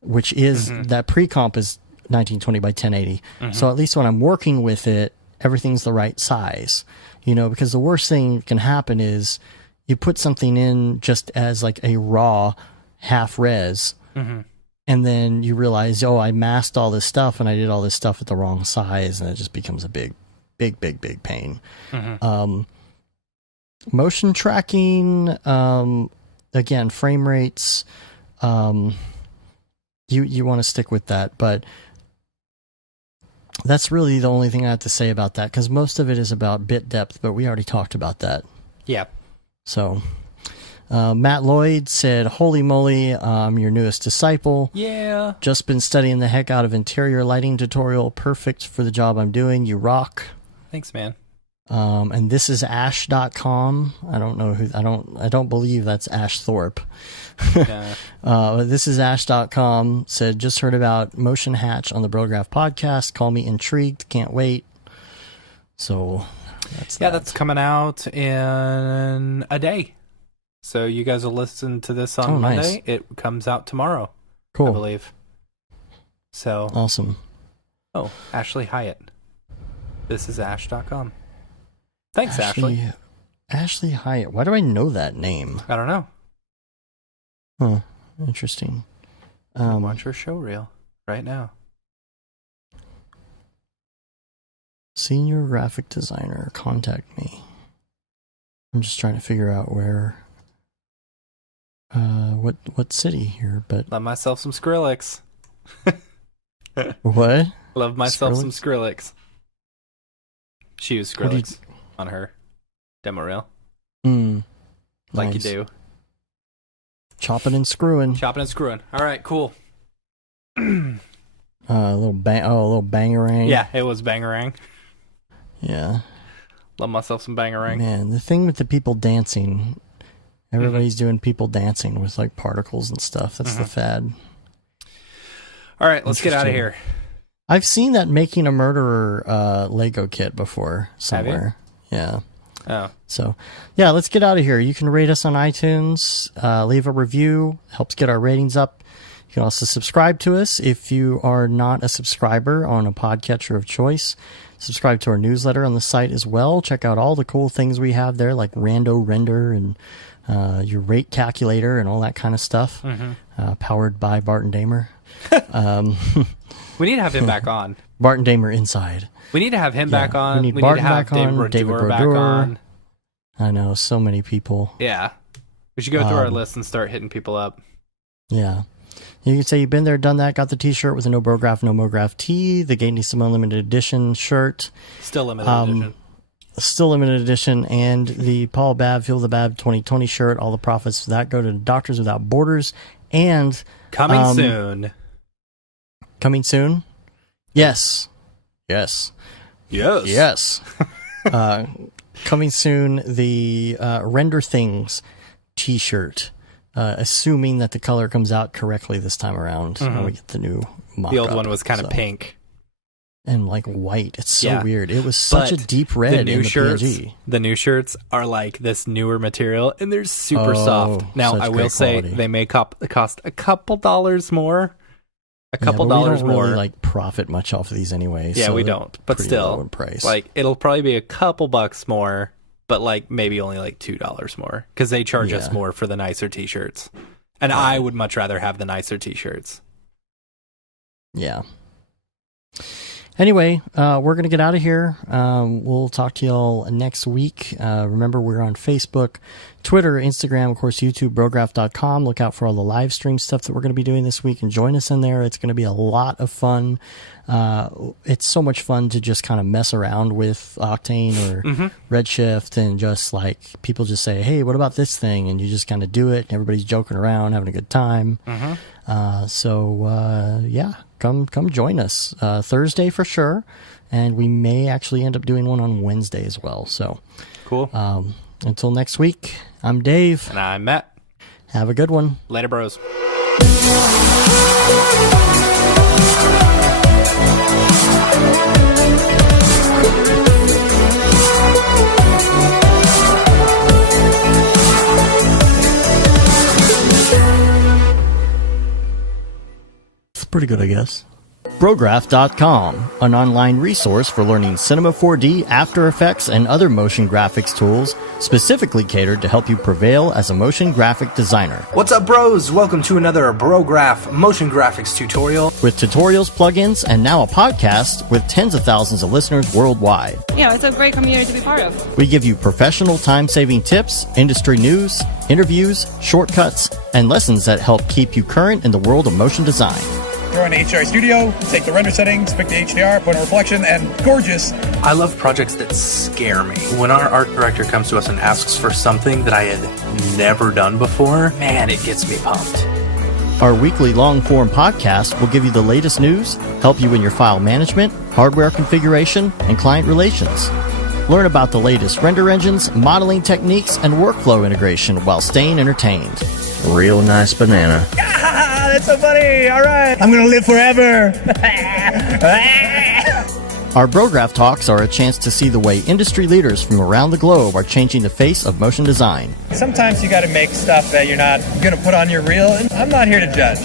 which is that pre-comp is 1920 by 1080. So at least when I'm working with it, everything's the right size, you know, because the worst thing that can happen is you put something in just as like a raw half res, and then you realize, oh, I masked all this stuff and I did all this stuff at the wrong size, and it just becomes a big pain. Motion tracking, again, frame rates, you want to stick with that, but that's really the only thing I have to say about that, because most of it is about bit depth, but we already talked about that. Yeah. So, Matt Lloyd said, "Holy moly, I'm your newest disciple. Yeah. Just been studying the heck out of interior lighting tutorial. Perfect for the job I'm doing. You rock." Thanks, man. And this is ash.com. I don't know who, I don't believe that's Ash Thorpe. Yeah. This is ash.com. Said, "Just heard about Motion Hatch on the Brograph podcast. Call me intrigued. Can't wait." So that's that. That's coming out in a day. So you guys will listen to this on Monday. Nice. It comes out tomorrow. Cool. I believe. So Awesome. Oh, Ashley Hyatt. This is ash.com. Thanks, Ashley. Ashley Hyatt. Why do I know that name? I don't know. Huh. Interesting. Watch her show reel right now. Senior graphic designer, contact me. I'm just trying to figure out where, what city here, but... Love myself some Skrillex. What? Love myself Skrillex? some Skrillex. She used Skrillex on her demo reel. Like Nice. you do. Chopping and screwing. Chopping and screwing. All right, cool. A little bangarang. Yeah, it was bangarang. Yeah. Love myself some bangarang. Man, the thing with the people dancing, everybody's doing people dancing with like particles and stuff. That's the fad. All right, let's get out of here. I've seen that Making a Murderer Lego kit before somewhere. Yeah. Oh. So, yeah, let's get out of here. You can rate us on iTunes, leave a review, helps get our ratings up. You can also subscribe to us if you are not a subscriber on a podcatcher of choice. Subscribe to our newsletter on the site as well. Check out all the cool things we have there, like Rando Render and your rate calculator and all that kind of stuff, powered by Barton Damer. We need to have him back on. Barton Damer Inside. We need to have him back on. We need to Barton have back on, David back Brodeur. on. I know, so many people. Yeah. We should go through our list and start hitting people up. Yeah. You can say you've been there, done that, got the t-shirt with the No Brograph, No Mograph tee, the Gainey Simone limited edition shirt. Still limited edition. Still limited edition, and the Paul Babb, Feel the Babb 2020 shirt. All the profits for that go to Doctors Without Borders. And Coming soon. Coming soon? Yes. Yes. Yes. Yes. Coming soon, the Render Things t-shirt. Assuming that the color comes out correctly this time around when we get the new mock-up. The old one was kind of pink. And like white. It's so weird. It was such a deep red the new in the shirts, PNG. The new shirts are like this newer material, and they're super soft. Now, I will say they may cost a couple dollars more. A couple dollars we don't more. really like profit much off of these anyway. Yeah, so we don't. But pretty still, low in price. like it'll probably be a couple bucks more, but like maybe only like $2 more because they charge us more for the nicer t-shirts. And I would much rather have the nicer t-shirts. Yeah. Anyway, we're going to get out of here. We'll talk to y'all next week. Remember, we're on Facebook, Twitter, Instagram, of course, YouTube, Brograph.com. Look out for all the live stream stuff that we're going to be doing this week and join us in there. It's going to be a lot of fun. It's so much fun to just kind of mess around with Octane or Redshift and just like people just say, hey, what about this thing? And you just kind of do it and everybody's joking around, having a good time. Yeah, come join us Thursday for sure. And we may actually end up doing one on Wednesday as well. So cool. Until next week, I'm Dave. And I'm Matt. Have a good one. Later, bros. It's pretty good, I guess. Brograph.com, an online resource for learning Cinema 4D, After Effects, and other motion graphics tools specifically catered to help you prevail as a motion graphic designer. What's up, bros? Welcome to another Brograph motion graphics tutorial. With tutorials, plugins, and now a podcast with tens of thousands of listeners worldwide. Yeah, it's a great community to be part of. We give you professional time-saving tips, industry news, interviews, shortcuts, and lessons that help keep you current in the world of motion design. Go into HDR Studio, take the render settings, pick the HDR, put in reflection, and gorgeous. I love projects that scare me. When our art director comes to us and asks for something that I had never done before, man, it gets me pumped. Our weekly long-form podcast will give you the latest news, help you in your file management, hardware configuration, and client relations. Learn about the latest render engines, modeling techniques, and workflow integration while staying entertained. Real nice banana. Ah, that's so funny. All right. I'm going to live forever. Our Brograph Talks are a chance to see the way industry leaders from around the globe are changing the face of motion design. Sometimes you got to make stuff that you're not going to put on your reel, and I'm not here to judge.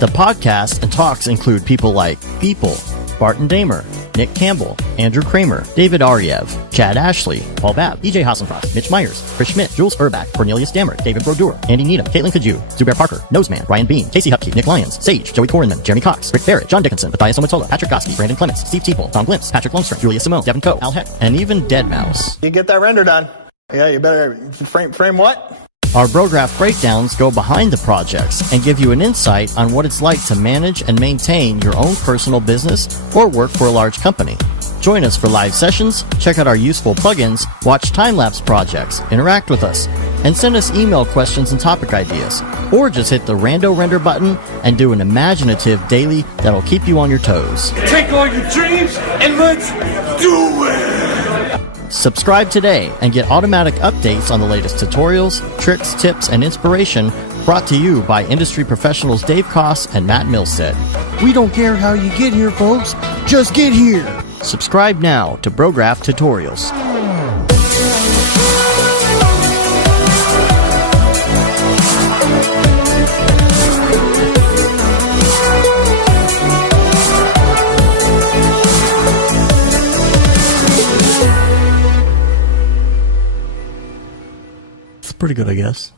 The podcast and talks include people like Beeple, Barton Damer, Nick Campbell, Andrew Kramer, David Ariev, Chad Ashley, Paul Babb, EJ Hassenfrost, Mitch Meyers, Chris Schmidt, Jules Urbach, Cornelius Dammert, David Brodeur, Andy Needham, Caitlin Kaju, Zubair Parker, Noseman, Ryan Bean, Casey Hupke, Nick Lyons, Sage, Joey Korenman, Jeremy Cox, Rick Barrett, John Dickinson, Matthias Omatola, Patrick Goski, Brandon Clements, Steve Teeple, Tom Glimpse, Patrick Lundstrom, Julia Simone, Devin Coe, Al Heck, and even Deadmau5. You get that render done. Yeah, you better frame what? Our Brograph breakdowns go behind the projects and give you an insight on what it's like to manage and maintain your own personal business or work for a large company. Join us for live sessions, check out our useful plugins, watch time-lapse projects, interact with us, and send us email questions and topic ideas. Or just hit the Rando Render button and do an imaginative daily that'll keep you on your toes. Take all your dreams and let's do it! Subscribe today and get automatic updates on the latest tutorials, tricks, tips, and inspiration Brought to you by industry professionals Dave Koss and Matt Milstead. We don't care how you get here, folks. Just get here. Subscribe now to Brograph Tutorials. It's pretty good, I guess.